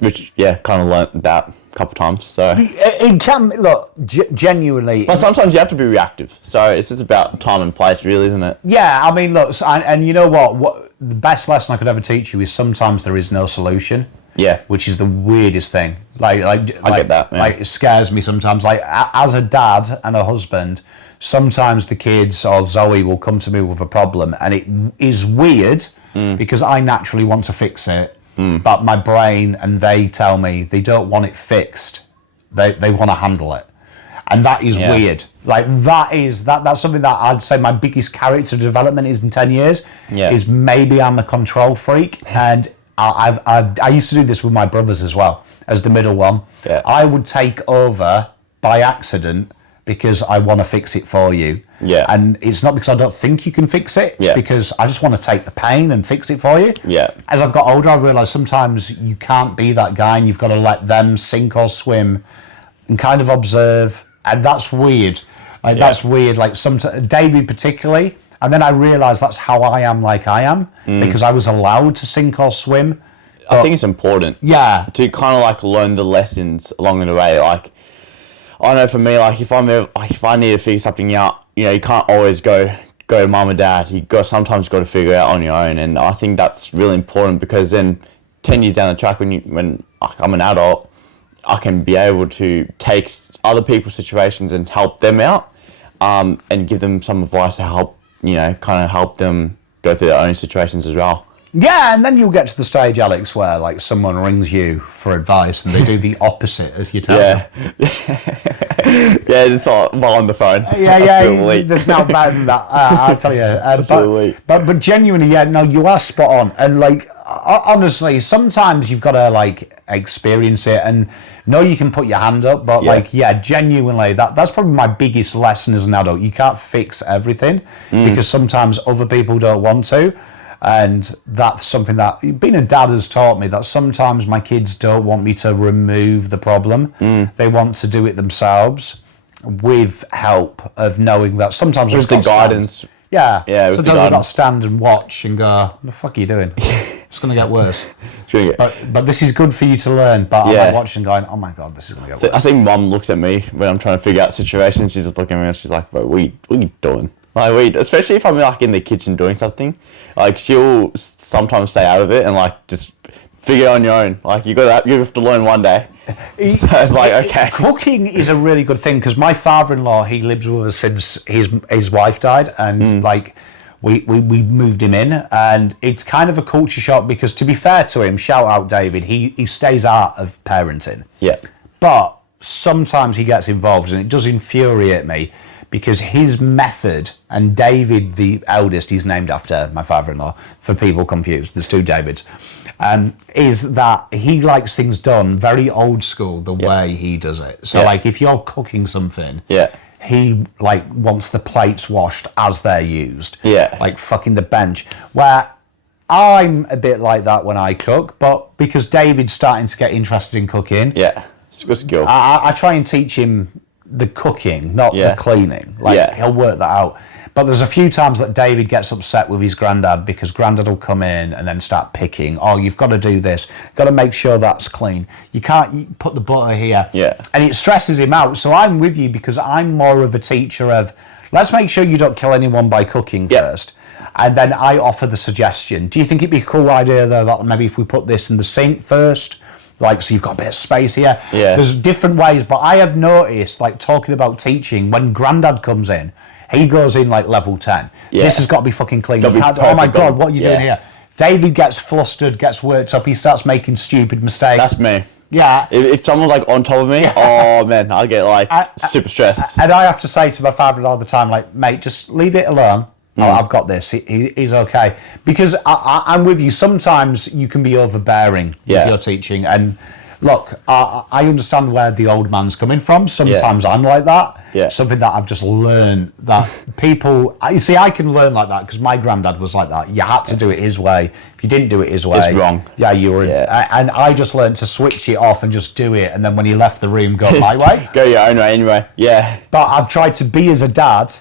Which, yeah, kind of learnt that a couple of times. So It can look genuinely, but sometimes you have to be reactive. So it's just about time and place, really, isn't it? yeah. I mean, look, and you know what? The best lesson I could ever teach you is sometimes there is no solution. Yeah. Which is the weirdest thing. I get that. Yeah. Like, it scares me sometimes. Like, as a dad and a husband, sometimes the kids or Zoe will come to me with a problem, and it is weird because I naturally want to fix it. But my brain and they tell me they don't want it fixed. They want to handle it. And that is weird. Like, that's something that I'd say my biggest character development is in 10 years. Yeah. Is maybe I'm a control freak. And I used to do this with my brothers as well, as the middle one. Yeah. I would take over by accident because I want to fix it for you. Yeah. And it's not because I don't think you can fix it. It's because I just want to take the pain and fix it for you. Yeah. As I've got older, I've realised sometimes you can't be that guy, and you've got to let them sink or swim and kind of observe. And that's weird. Like, that's weird. Like, sometimes, David particularly. And then I realised that's how I am like I am, because I was allowed to sink or swim. I think it's important. Yeah. To kind of like learn the lessons along the way. Like, I know for me, like if I need to figure something out, you know, you can't always go to mum or dad. Sometimes got to figure it out on your own, and I think that's really important, because then 10 years down the track, when I'm an adult, I can be able to take other people's situations and help them out, and give them some advice to help, you know, kind of help them go through their own situations as well. Yeah, and then you'll get to the stage, Alex, where like someone rings you for advice and they do the opposite as you tell them. Yeah, just while on the phone. Yeah, there's no better than that. I'll tell you. Absolutely. But genuinely, yeah, no, you are spot on. And like, honestly, sometimes you've got to like experience it and know you can put your hand up. But like, yeah, genuinely, that's probably my biggest lesson as an adult. You can't fix everything because sometimes other people don't want to. And that's something that being a dad has taught me, that sometimes my kids don't want me to remove the problem. They want to do it themselves with help of knowing that sometimes with the guidance. Yeah. With sometimes the I've got guidance. to stand and watch and go, what the fuck are you doing? It's going to get worse. But this is good for you to learn. But I'm like watching going, oh my God, this is going to get worse. I think mum looks at me when I'm trying to figure out situations. She's just looking at me and she's like, what are you doing? Like, especially if I'm like in the kitchen doing something, like she'll sometimes stay out of it and like just figure it on your own. Like you have to learn one day. So it's like, okay. Cooking is a really good thing because my father-in-law, he lives with us since his wife died, and like we moved him in, and it's kind of a culture shock because, to be fair to him, shout out David, he stays out of parenting. Yeah. But sometimes he gets involved, and it does infuriate me. Because his method, and David, the eldest, he's named after my father-in-law, for people confused, there's two Davids, is that he likes things done very old school, the way he does it. So, like, if you're cooking something, he, like, wants the plates washed as they're used. Yeah. Like, fucking the bench. Where I'm a bit like that when I cook, but because David's starting to get interested in cooking... Yeah, it's a good skill. I try and teach him the cooking, not the cleaning. Like, he'll work that out. But there's a few times that David gets upset with his granddad because granddad will come in and then start picking. Oh, you've got to do this. Got to make sure that's clean. You can't put the butter here. Yeah. And it stresses him out. So I'm with you because I'm more of a teacher of, let's make sure you don't kill anyone by cooking first. And then I offer the suggestion. Do you think it'd be a cool idea, though, that maybe if we put this in the sink first... Like, so you've got a bit of space here. Yeah. There's different ways, but I have noticed, like, talking about teaching, when Grandad comes in, he goes in, like, level 10. Yeah. This has got to be fucking clean. Oh my God, what are you doing here? David gets flustered, gets worked up, he starts making stupid mistakes. That's me. Yeah. If someone's, like, on top of me, oh, man, I get, like, super stressed. And I have to say to my father all the time, like, mate, just leave it alone. Oh, I've got this. He's okay. Because I'm with you. Sometimes you can be overbearing with your teaching. And look, I understand where the old man's coming from. Sometimes I'm like that. Yeah. Something that I've just learned that people, you see, I can learn like that because my granddad was like that. You had to do it his way. If you didn't do it his way, it's wrong. Yeah, you were. Yeah. And I just learned to switch it off and just do it. And then when he left the room, go my way. Go your own way anyway. Yeah. But I've tried to be as a dad.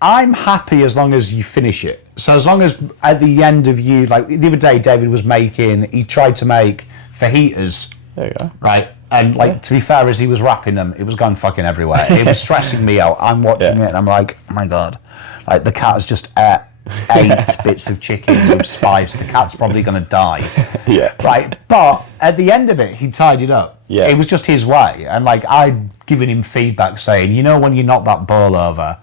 I'm happy as long as you finish it. So as long as at the end of you, like the other day, David was he tried to make fajitas. There you go. Right. And like, to be fair, as he was wrapping them, it was going fucking everywhere. It was stressing me out. I'm watching it and I'm like, oh my God. Like the cat has just ate 8 bits of chicken with spice. The cat's probably going to die. Yeah. Right. But at the end of it, he tied it up. Yeah. It was just his way. And like, I'd given him feedback saying, you know, when you knock that bowl over,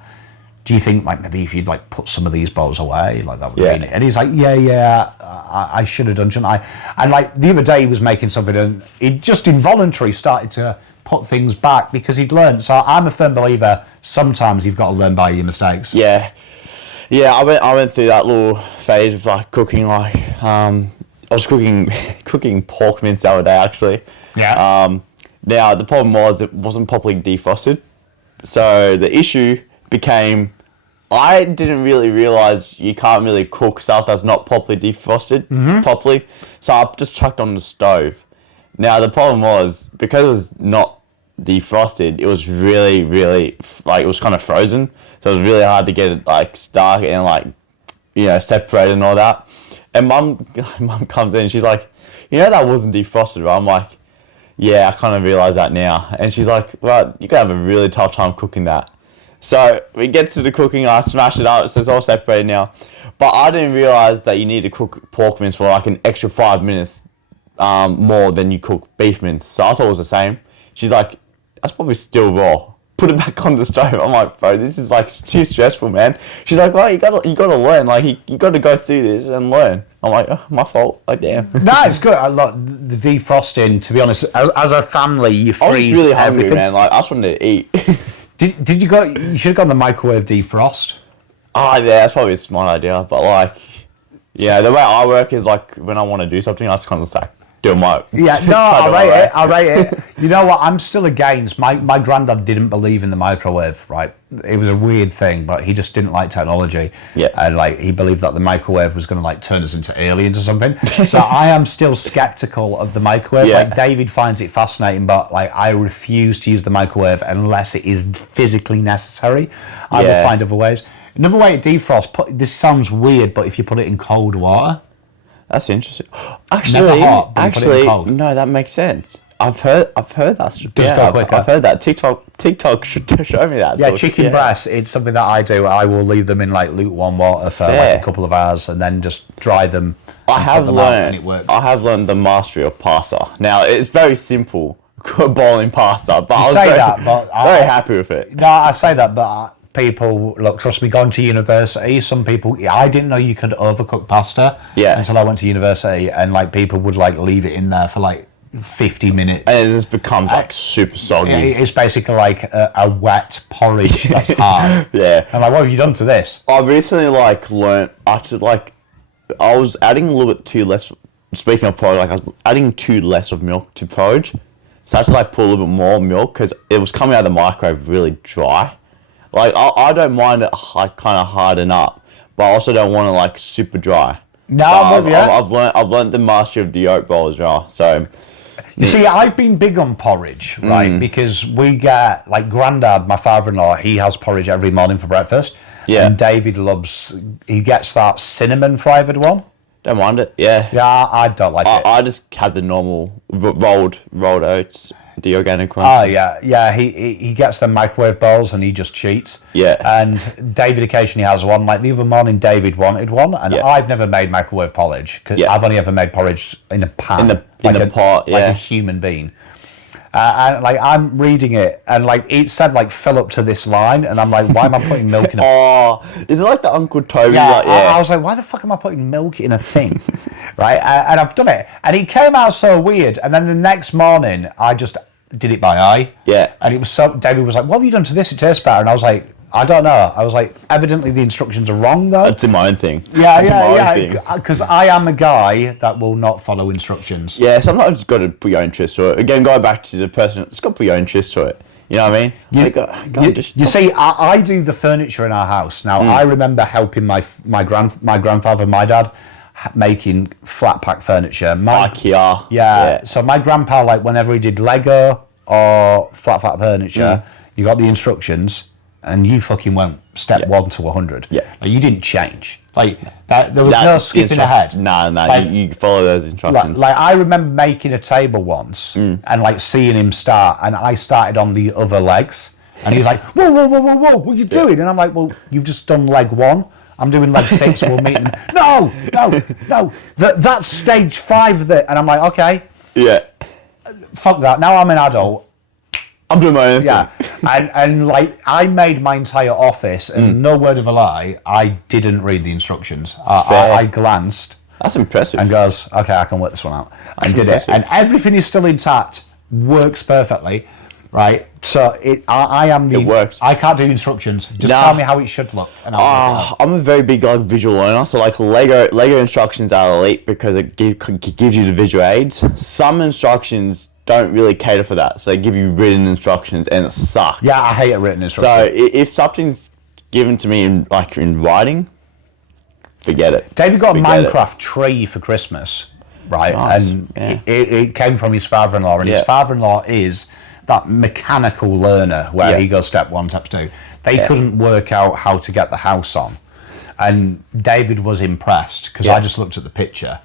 do you think like maybe if you'd like put some of these bowls away, like that would really? And he's like, yeah, I should have done, shouldn't I? And like the other day he was making something and he just involuntarily started to put things back because he'd learned. So I'm a firm believer. Sometimes you've got to learn by your mistakes. Yeah, I went through that little phase of like cooking. Like I was cooking pork mince the other day actually. Yeah. Now the problem was it wasn't properly defrosted, so the issue became I didn't really realise you can't really cook stuff that's not properly defrosted properly, so I just chucked on the stove. Now the problem was because it was not defrosted, it was really like it was kind of frozen, so it was really hard to get it like stuck and like, you know, separated and all that. And mum comes in and she's like, you know that wasn't defrosted, right? I'm like, yeah, I kind of realise that now. And she's like, well, you're gonna have a really tough time cooking that. So we get to the cooking, I smash it up, so it's all separated now. But I didn't realise that you need to cook pork mince for like an extra 5 minutes more than you cook beef mince. So I thought it was the same. She's like, that's probably still raw. Put it back on the stove. I'm like, bro, this is like too stressful, man. She's like, well, you gotta learn. Like, you gotta go through this and learn. I'm like, oh, my fault. Like, damn. No, it's good. I love the defrosting. To be honest, as a family, you freeze I was just really hungry, everything. man. Like, I just wanted to eat. Did you go? You should have gone the microwave defrost. Oh, yeah, that's probably a smart idea. But like, yeah, the way I work is like when I want to do something, I just kind of like do my. Yeah, no, I rate it. You know what? I'm still against. My granddad didn't believe in the microwave. Right, it was a weird thing, but he just didn't like technology. Yeah, and like he believed that the microwave was going to like turn us into aliens or something. So I am still skeptical of the microwave. Yeah. Like David finds it fascinating, but like I refuse to use the microwave unless it is physically necessary. I will find other ways. Another way to defrost. This sounds weird, but if you put it in cold water. That's interesting. Never hot, but put it in Actually, cold. no, that makes sense. I've heard that. I've heard that. TikTok should show me that. Yeah, chicken breast. It's something that I do. I will leave them in like lukewarm water for like a couple of hours and then just dry them. I have learned. It works. I have learned the mastery of pasta. Now it's very simple, boiling pasta, but I was very happy with it. No, I say that, but people, look, trust me, going to university, some people, I didn't know you could overcook pasta until I went to university, and like people would like leave it in there for like 50 minutes. And it just becomes like super soggy. It's basically like a wet porridge that's hard. Yeah. And like, what have you done to this? I've recently like learned after like, I was adding a little bit too less, speaking of porridge, like I was adding too less of milk to porridge. So I had to like put a little bit more milk because it was coming out of the microwave really dry. Like, I don't mind it like kind of harden up, but I also don't want it like super dry. No, so I've learned the mastery of the oat bowl as well. So, you see, I've been big on porridge, right? Because we get like Grandad, my father-in-law, he has porridge every morning for breakfast. Yeah. And David he gets that cinnamon flavoured one. Don't mind it. Yeah. Yeah, I don't like it. I just have the normal rolled oats. The organic one. Oh yeah. He gets the microwave bowls and he just cheats. Yeah. And David occasionally has one. Like the other morning, David wanted one, and I've never made microwave porridge because I've only ever made porridge in a pan, in a pot, like a human being. And like I'm reading it, and like it said like fill up to this line, and I'm like, why am I putting milk in a? Oh, is it like the Uncle Toby? Yeah, like, I was like, why the fuck am I putting milk in a thing, right? And I've done it, and it came out so weird. And then the next morning, I just did it by eye. Yeah. And it was so. David was like, "What have you done to this? It tastes better." And I was like, I don't know. I was like, evidently the instructions are wrong though. It's my own thing. Yeah. Because I am a guy that will not follow instructions. Yeah, sometimes you've got to put your own twist to it. Again, going back to the person, it's got to put your own twist to it. You know what I mean? You see, I do the furniture in our house. Now, I remember helping my grandfather, my dad, making flat pack furniture. IKEA. Yeah. So my grandpa, like, whenever he did Lego or flat pack furniture, you got the instructions, and you fucking went step 1 to 100. Yeah. Like, you didn't change. Like, there was no skipping ahead. No, like, you follow those instructions. Like, I remember making a table once and, like, seeing him start, and I started on the other legs, and he's like, whoa, what are you doing? And I'm like, well, you've just done leg 1. I'm doing leg 6, we'll meet him. No. That's stage 5 of it. And I'm like, okay. Yeah. Fuck that. Now I'm an adult. I'm doing my own thing. and like, I made my entire office, and no word of a lie, I didn't read the instructions. I glanced. That's impressive. And goes, okay, I can work this one out. And did it. And everything is still intact, works perfectly, right? So I am the... It works. I can't do instructions. Just tell me how it should look. And I'm a very big like visual learner, so like Lego instructions are elite because it gives you the visual aids. Some instructions don't really cater for that, so they give you written instructions and it sucks. Yeah, I hate a written instruction. So if something's given to me in writing, forget it. David got a Minecraft tree for Christmas, right? Nice. And it came from his father-in-law, and his father-in-law is that mechanical learner where he goes step 1, step 2. They couldn't work out how to get the house on, and David was impressed because I just looked at the picture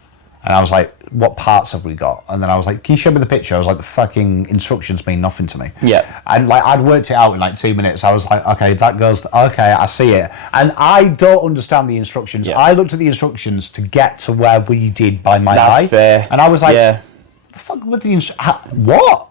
and I was like, what parts have we got? And then I was like, can you show me the picture? I was like, the fucking instructions mean nothing to me. Yeah. And like, I'd worked it out in like 2 minutes. I was like, okay, I see it. And I don't understand the instructions. Yeah. I looked at the instructions to get to where we did by my eye. That's fair. And I was like, the fuck with the what?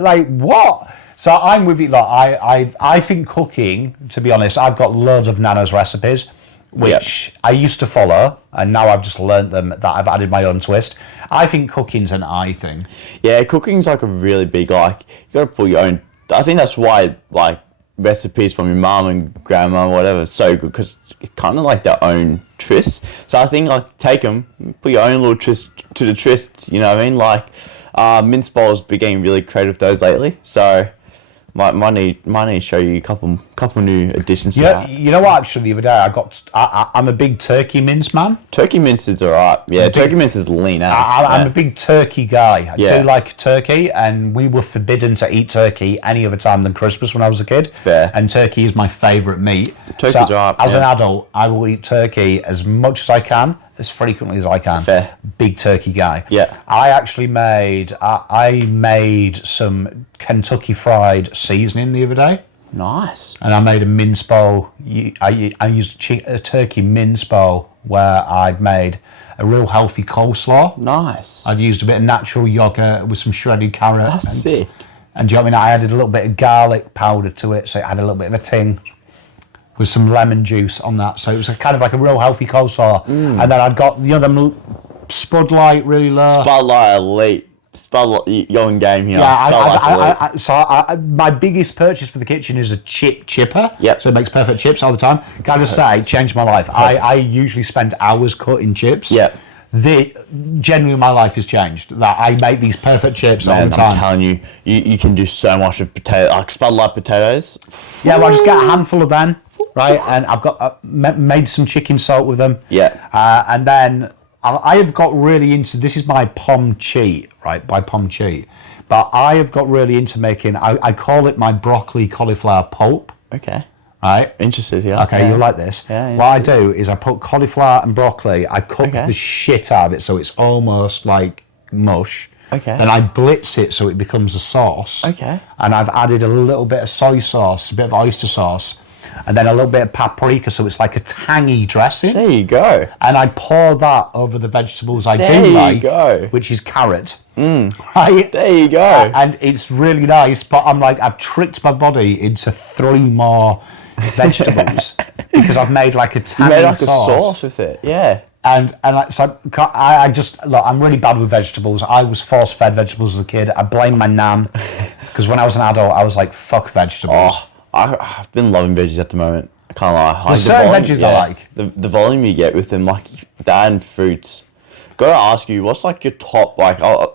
like what? So I'm with you. Like, I think cooking, to be honest, I've got loads of Nana's recipes, which I used to follow, and now I've just learnt them that I've added my own twist. I think cooking's an eye thing. Yeah, cooking's like a really big, like, you gotta put your own... I think that's why, like, recipes from your mum and grandma, whatever, is so good, because it's kind of like their own twist. So I think, like, take them, put your own little twist to the twist, you know what I mean? Like, mince bowls been getting really creative with those lately, so... Might need to show you a couple new additions to that. You know what? Actually, the other day I'm a big turkey mince man. Turkey mince is alright. Yeah, turkey mince is lean as. I'm a big turkey guy. I do like turkey, and we were forbidden to eat turkey any other time than Christmas when I was a kid. Fair. And turkey is my favourite meat. Turkey's alright. As an adult, I will eat turkey as much as I can, as frequently as I can. Fair. Big turkey guy. Yeah. I actually made some Kentucky Fried seasoning the other day. Nice. And I made a mince bowl. I used a turkey mince bowl where I'd made a real healthy coleslaw. Nice. I'd used a bit of natural yogurt with some shredded carrot. That's sick. And do you know what I mean? I added a little bit of garlic powder to it, so it had a little bit of a ting with some lemon juice on that. So it was kind of like a real healthy coleslaw. And then I'd got, them Spud Light really low. Spud Light elite. Spud Light, you're in game, you know. Yeah, my biggest purchase for the kitchen is a chipper. Yep. So it makes perfect chips all the time. Can I just say, it changed my life. I usually spend hours cutting chips. Yeah. Genuinely, my life has changed. That I make these perfect chips all the time. I'm telling you can do so much with potato, like Spud Light potatoes. Yeah, well, I just get a handful of them, right? And I've got made some chicken salt with them. Yeah. And then I have got really into, this is my POM cheat, right? By POM cheat. But I have got really into making, I call it my broccoli cauliflower pulp. Okay. Right? Interested, yeah. Okay, yeah. you'll like this. Yeah, what I do is I put cauliflower and broccoli, I cook the shit out of it so it's almost like mush. Okay. Then I blitz it so it becomes a sauce. Okay. And I've added a little bit of soy sauce, a bit of oyster sauce, and then a little bit of paprika so it's like a tangy dressing. There you go. And I pour that over the vegetables I do like, which is carrot. Right? There you go. And it's really nice, but I'm like, I've tricked my body into 3 more vegetables because I've made like a tangy You made like sauce. a sauce with it, yeah. And so I just, look, I'm really bad with vegetables. I was force-fed vegetables as a kid. I blame my nan because when I was an adult, I was like, fuck vegetables. Oh, I've been loving veggies at the moment. I can't lie. There's certain veggies I like. The volume you get with them, like that and fruits. Gotta ask you, what's like your top, like, I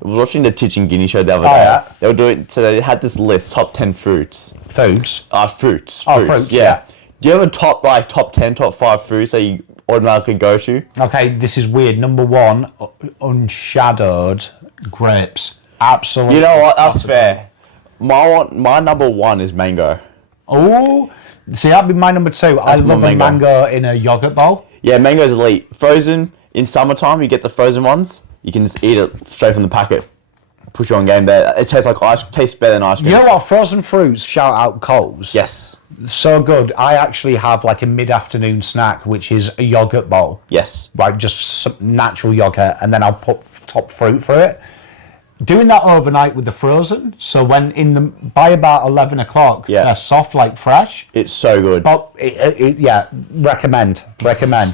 was watching the Titch and Guinea show the other day. Yeah. They were doing, so they had this list, top 10 fruits. Foods? Fruits. Fruits, yeah. Do you have a top 10, top 5 fruits that you automatically go to? Okay, this is weird. Number 1, unshadowed grapes. Absolutely. You know what? That's fair. My number 1 is mango. Oh, see, that'd be my number 2. I love a mango in a yogurt bowl. Yeah, mango's elite. Frozen, in summertime, you get the frozen ones. You can just eat it straight from the packet. Put your own game there. It tastes like tastes better than ice cream. You know what? Frozen fruits, shout out Coles. Yes. So good. I actually have like a mid-afternoon snack, which is a yogurt bowl. Yes. Like just some natural yogurt, and then I'll put top fruit for it. Doing that overnight with the frozen, so when by about 11 o'clock, they're soft like fresh. It's so good. But recommend.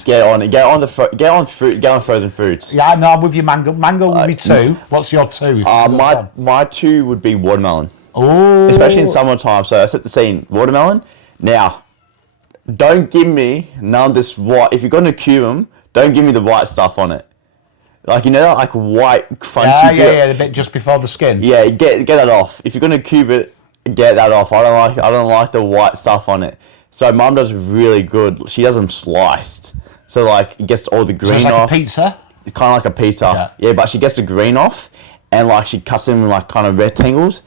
Get on it. Get on frozen fruits. Yeah, no, I'm with you. Mango would be 2. What's your 2? My 2 would be watermelon. Oh, especially in summertime. So I set the scene. Watermelon. Now, don't give me none of this white. If you're going to cube them, don't give me the white stuff on it. Like, you know that like white crunchy bit? Yeah, the bit just before the skin. Yeah, get that off. If you're gonna cube it, get that off. I don't like the white stuff on it. So Mum does really good. She does them sliced. So like it gets all the green so it's like off. A pizza? It's kinda like a pizza. Yeah, but she gets the green off and like she cuts them in like kind of rectangles.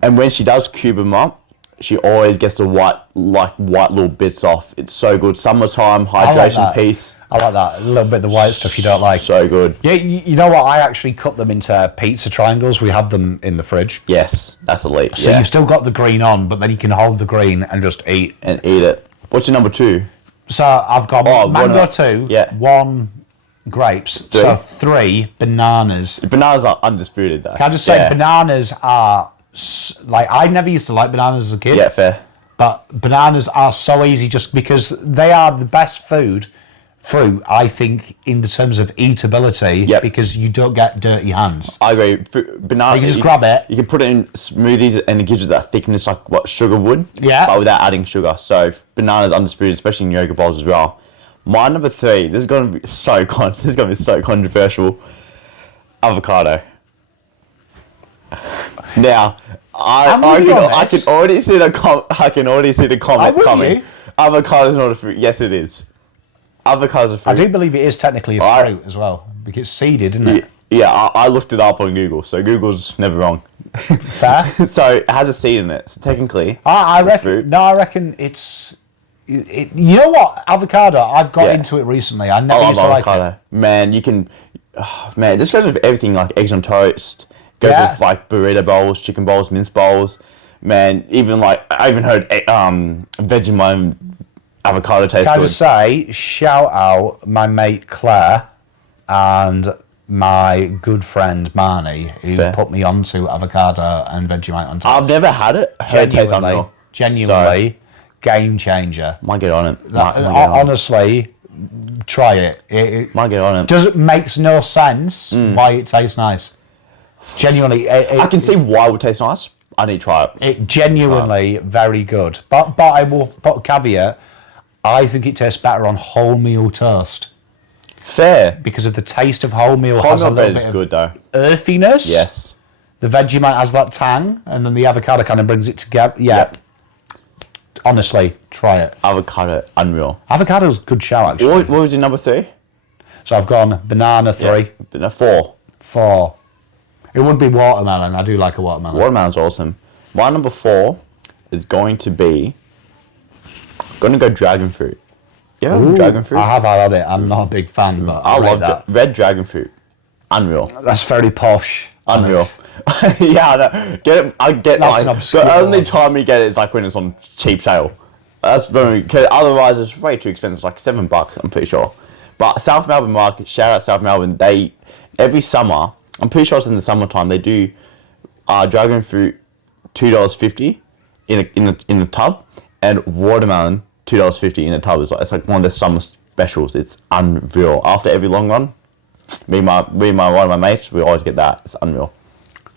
And when she does cube them up, she always gets the white little bits off. It's so good. Summertime, hydration piece. I like that. A little bit of the white stuff you don't like. So good. Yeah, you know what? I actually cut them into pizza triangles. We have them in the fridge. Yes, that's elite. So you've still got the green on, but then you can hold the green and just eat. And eat it. What's your number 2? So I've got mango 2, 1 grapes, 3. So 3 bananas. Bananas are undisputed though. Can I just say bananas are, like, I never used to like bananas as a kid. Yeah, fair. But bananas are so easy just because they are the best fruit, I think, in the terms of eatability, because you don't get dirty hands. I agree. Banana, you can just grab it. You can put it in smoothies and it gives you that thickness like what sugar would. Yeah. But without adding sugar. So bananas undisputed, especially in yogurt bowls as well. My number 3, this is going to be so controversial. Avocado. Now, I can already see the comment coming. Avocado's not a fruit. Yes, it is. Avocado's a fruit. I do believe it is technically a fruit as well, because it's seeded, isn't it? Yeah, I looked it up on Google, so Google's never wrong. Fair. So it has a seed in it, so technically I reckon it's... you know what? Avocado, I've got into it recently. I never used to like it. Man, you can... man, this goes with everything, like eggs on toast. Goes with like burrito bowls, chicken bowls, mince bowls. Man, even like... I even heard Vegemite avocado tastes good. Can I just say, shout out my mate Claire and my good friend Marnie, who put me onto avocado and Vegemite on toast. I've never had it. It tastes unreal. Genuinely, game changer. Might get on it. Honestly, try it. Might get on it. Makes no sense why it tastes nice. Genuinely. I can see why it would taste nice. I need to try it. It genuinely very good. But I will put a caveat. I think it tastes better on wholemeal toast. Fair. Because of the taste of wholemeal has a little bit of good, though. Earthiness. Yes. The Vegemite has that tang, and then the avocado kind of brings it together. Yeah. Yep. Honestly, try it. Avocado, unreal. Avocado's a good shout, actually. What was your number 3? So I've gone banana 3. Yeah. 4. 4. It would be watermelon. I do like a watermelon. Watermelon's awesome. My number 4 is going to go dragon fruit. Yeah, dragon fruit. I have had it. I'm not a big fan, but I love that. Red dragon fruit. Unreal. That's very posh. Unreal. Yeah, I know. Get it. I get it. The only time you get it is like when it's on cheap sale. That's very. Cause otherwise, it's way too expensive. It's like $7. I'm pretty sure. But South Melbourne Market. Shout out South Melbourne. They every summer. I'm pretty sure it's in the summertime. They do dragon fruit $2.50 in a tub, and watermelon $2.50 in a tub. It's like one of the summer specials. It's unreal. After every long run, me and one of my mates, we always get that. It's unreal.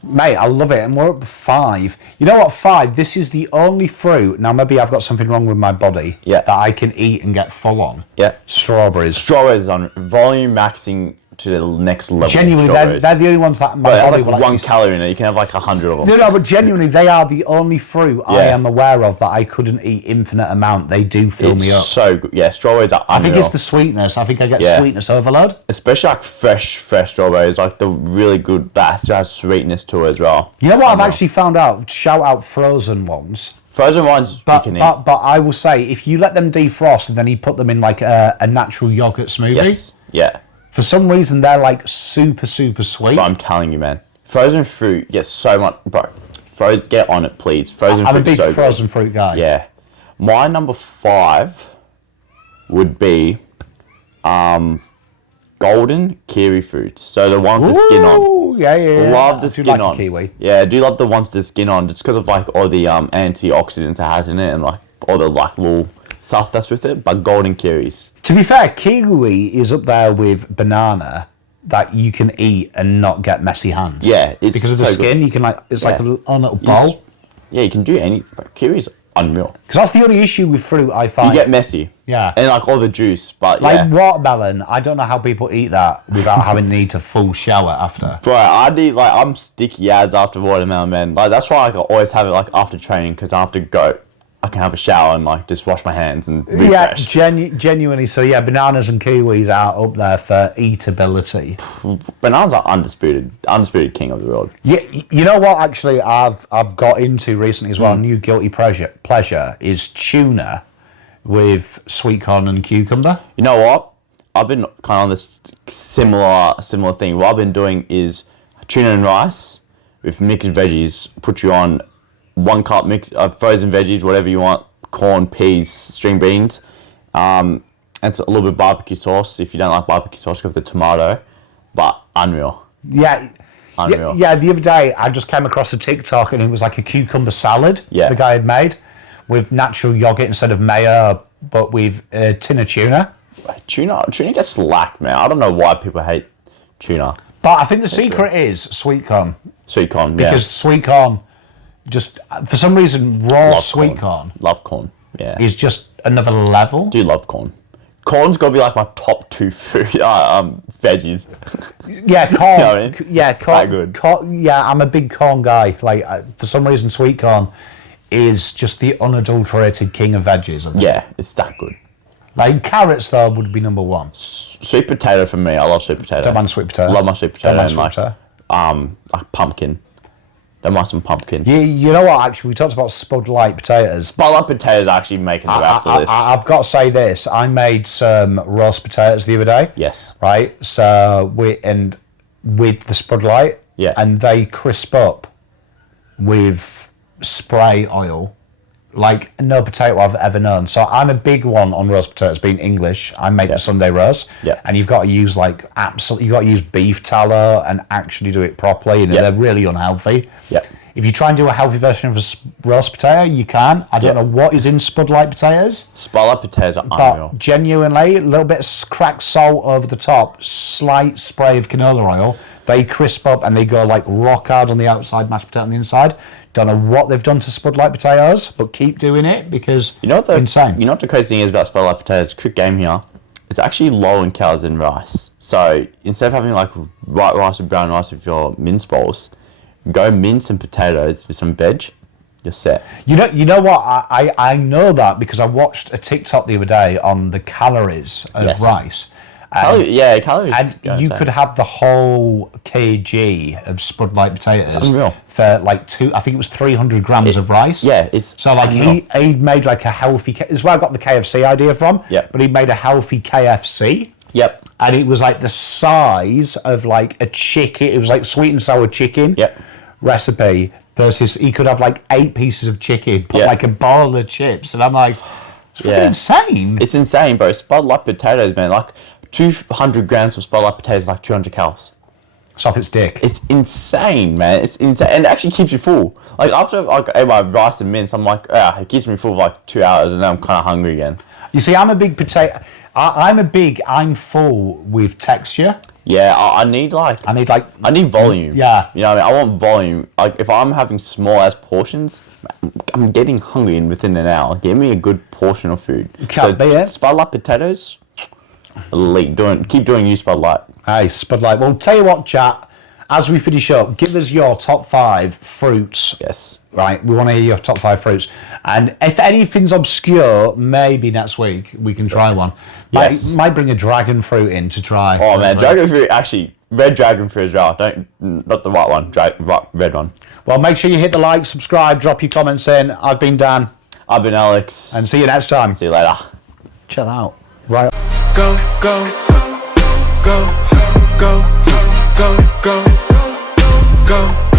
Mate, I love it, and we're up to 5. You know what, 5? This is the only fruit. Now, maybe I've got something wrong with my body that I can eat and get full on. Yeah. Strawberries. Strawberries on volume maxing to the next level. Genuinely, they're the only ones that my that's body like will 1 actually... calorie in it. You can have like 100 of them. No, but genuinely, they are the only fruit I am aware of that I couldn't eat infinite amount. They do fill me up. It's so good. Yeah, strawberries are unreal. I think it's the sweetness. I think I get sweetness overload. Especially like fresh strawberries, like the really good, that has sweetness to it as well. You know what I've actually found out? Shout out frozen ones. Frozen ones you can eat. But I will say, if you let them defrost and then you put them in like a natural yogurt smoothie. Yes, yeah. For some reason, they're like super, super sweet. But I'm telling you, man. Frozen fruit gets so much... Bro, get on it, please. Frozen I'm a fruit's big so frozen good. fruit guy. Yeah. My number 5 would be golden kiwi fruits. So the one with the skin on. Yeah. Love the skin on. Kiwi. Yeah, I do love the ones with the skin on just because of like all the antioxidants it has in it and like all the like little stuff that's with it. But golden kiwis. To be fair, kiwi is up there with banana that you can eat and not get messy hands. Yeah, it's because of the so skin. good. You can like it's like a little bowl. Yeah, you can do any. Kiwi's unreal. Because that's the only issue with fruit I find. You get messy. Yeah. And like all the juice, but like watermelon, I don't know how people eat that without having need to full shower after. Bro, I'm sticky as after watermelon, man. Like that's why I always have it like after training because I have to go. I can have a shower and like just wash my hands and refresh. Yeah, genuinely. So yeah, bananas and kiwis are up there for eatability. Bananas are undisputed king of the world. Yeah, you know what? Actually, I've got into recently as well. New guilty pleasure is tuna with sweet corn and cucumber. You know what? I've been kind of on this similar thing. What I've been doing is tuna and rice with mixed veggies. Put you on 1 cup mix of frozen veggies, whatever you want, corn, peas, string beans. And it's a little bit of barbecue sauce. If you don't like barbecue sauce, go with the tomato. But unreal. Yeah. Unreal. Yeah, the other day I just came across a TikTok and it was like a cucumber salad the guy had made with natural yogurt instead of mayo, but with a tin of tuna. Tuna gets slacked, man. I don't know why people hate tuna. But I think the secret is sweet corn. Sweet corn, because sweet corn, just for some reason, raw sweet corn. Love corn, yeah. Is just another level. Do love corn. Corn's got to be like my top 2 food veggies. Yeah, corn. You know what I mean? Yeah, corn. Good. Corn, yeah, I'm a big corn guy. Like for some reason, sweet corn is just the unadulterated king of veggies. I think. Yeah, it's that good. Like carrots, though, would be number 1. Sweet potato for me. I love sweet potato. Don't mind sweet potato. Love my sweet potato. Don't mind sweet potato. Like pumpkin. Don't mind some pumpkin. You know what? Actually, we talked about Spud Light potatoes. Spud Light potatoes actually making the list. I've got to say this. I made some roast potatoes the other day. Yes. Right. So with the Spud Light. Yeah. And they crisp up with spray oil, like no potato I've ever known. So I'm a big one on roast potatoes. Being English, I make the Sunday roast. Yeah. And you've got to use you've got to use beef tallow and actually do it properly. You know, they're really unhealthy. Yeah. If you try and do a healthy version of a roast potato, you can. I don't know what is in Spud Light potatoes. Spud Light potatoes are unreal. But genuinely, a little bit of cracked salt over the top, slight spray of canola oil. They crisp up and they go like rock hard on the outside, mashed potato on the inside. Don't know what they've done to Spud Light potatoes, but keep doing it because insane. You know what the crazy thing is about Spud Light potatoes? Quick game here. It's actually low in calories than rice. So instead of having like white rice or brown rice with your mince bowls, go mince some potatoes with some veg. You're set. You know what? I know that because I watched a TikTok the other day on the calories of rice. Calories. And you could have the whole kg of Spud Light potatoes for like I think it was 300 grams of rice. Yeah, it's so like he made like a healthy. This is where I got the KFC idea from. Yeah, but he made a healthy KFC. Yep. And it was like the size of like a chicken. It was like sweet and sour chicken. Yep. Recipe versus he could have like 8 pieces of chicken, put like a bowl of chips, and I'm like, it's insane. It's insane, bro. Spud Light potatoes, man. Like 200 grams of Spud Light potatoes, like 200 calories. It's off its dick. It's insane, man. It's insane, and it actually keeps you full. Like after I ate my rice and mince, I'm like, it keeps me full for like 2 hours, and then I'm kind of hungry again. You see, I'm a big potato. I'm full with texture. Yeah, I need volume. Yeah. You know what I mean? I want volume. Like, if I'm having small ass portions, I'm getting hungry within an hour. Give me a good portion of food. Can't be it. Spud Light potatoes, elite. Keep doing you, Spud Light. Hey, Spud Light. Well, tell you what, chat. As we finish up, give us your top 5 fruits. Yes. Right, we want to hear your top 5 fruits. And if anything's obscure, maybe next week we can try one. Might bring a dragon fruit in to try. Oh man, dragon fruit, actually, red dragon fruit as well. Not the white one, red one. Well, make sure you hit the like, subscribe, drop your comments in. I've been Dan. I've been Alex. And see you next time. See you later. Chill out. Right. Go, go, go, go, go, go, go.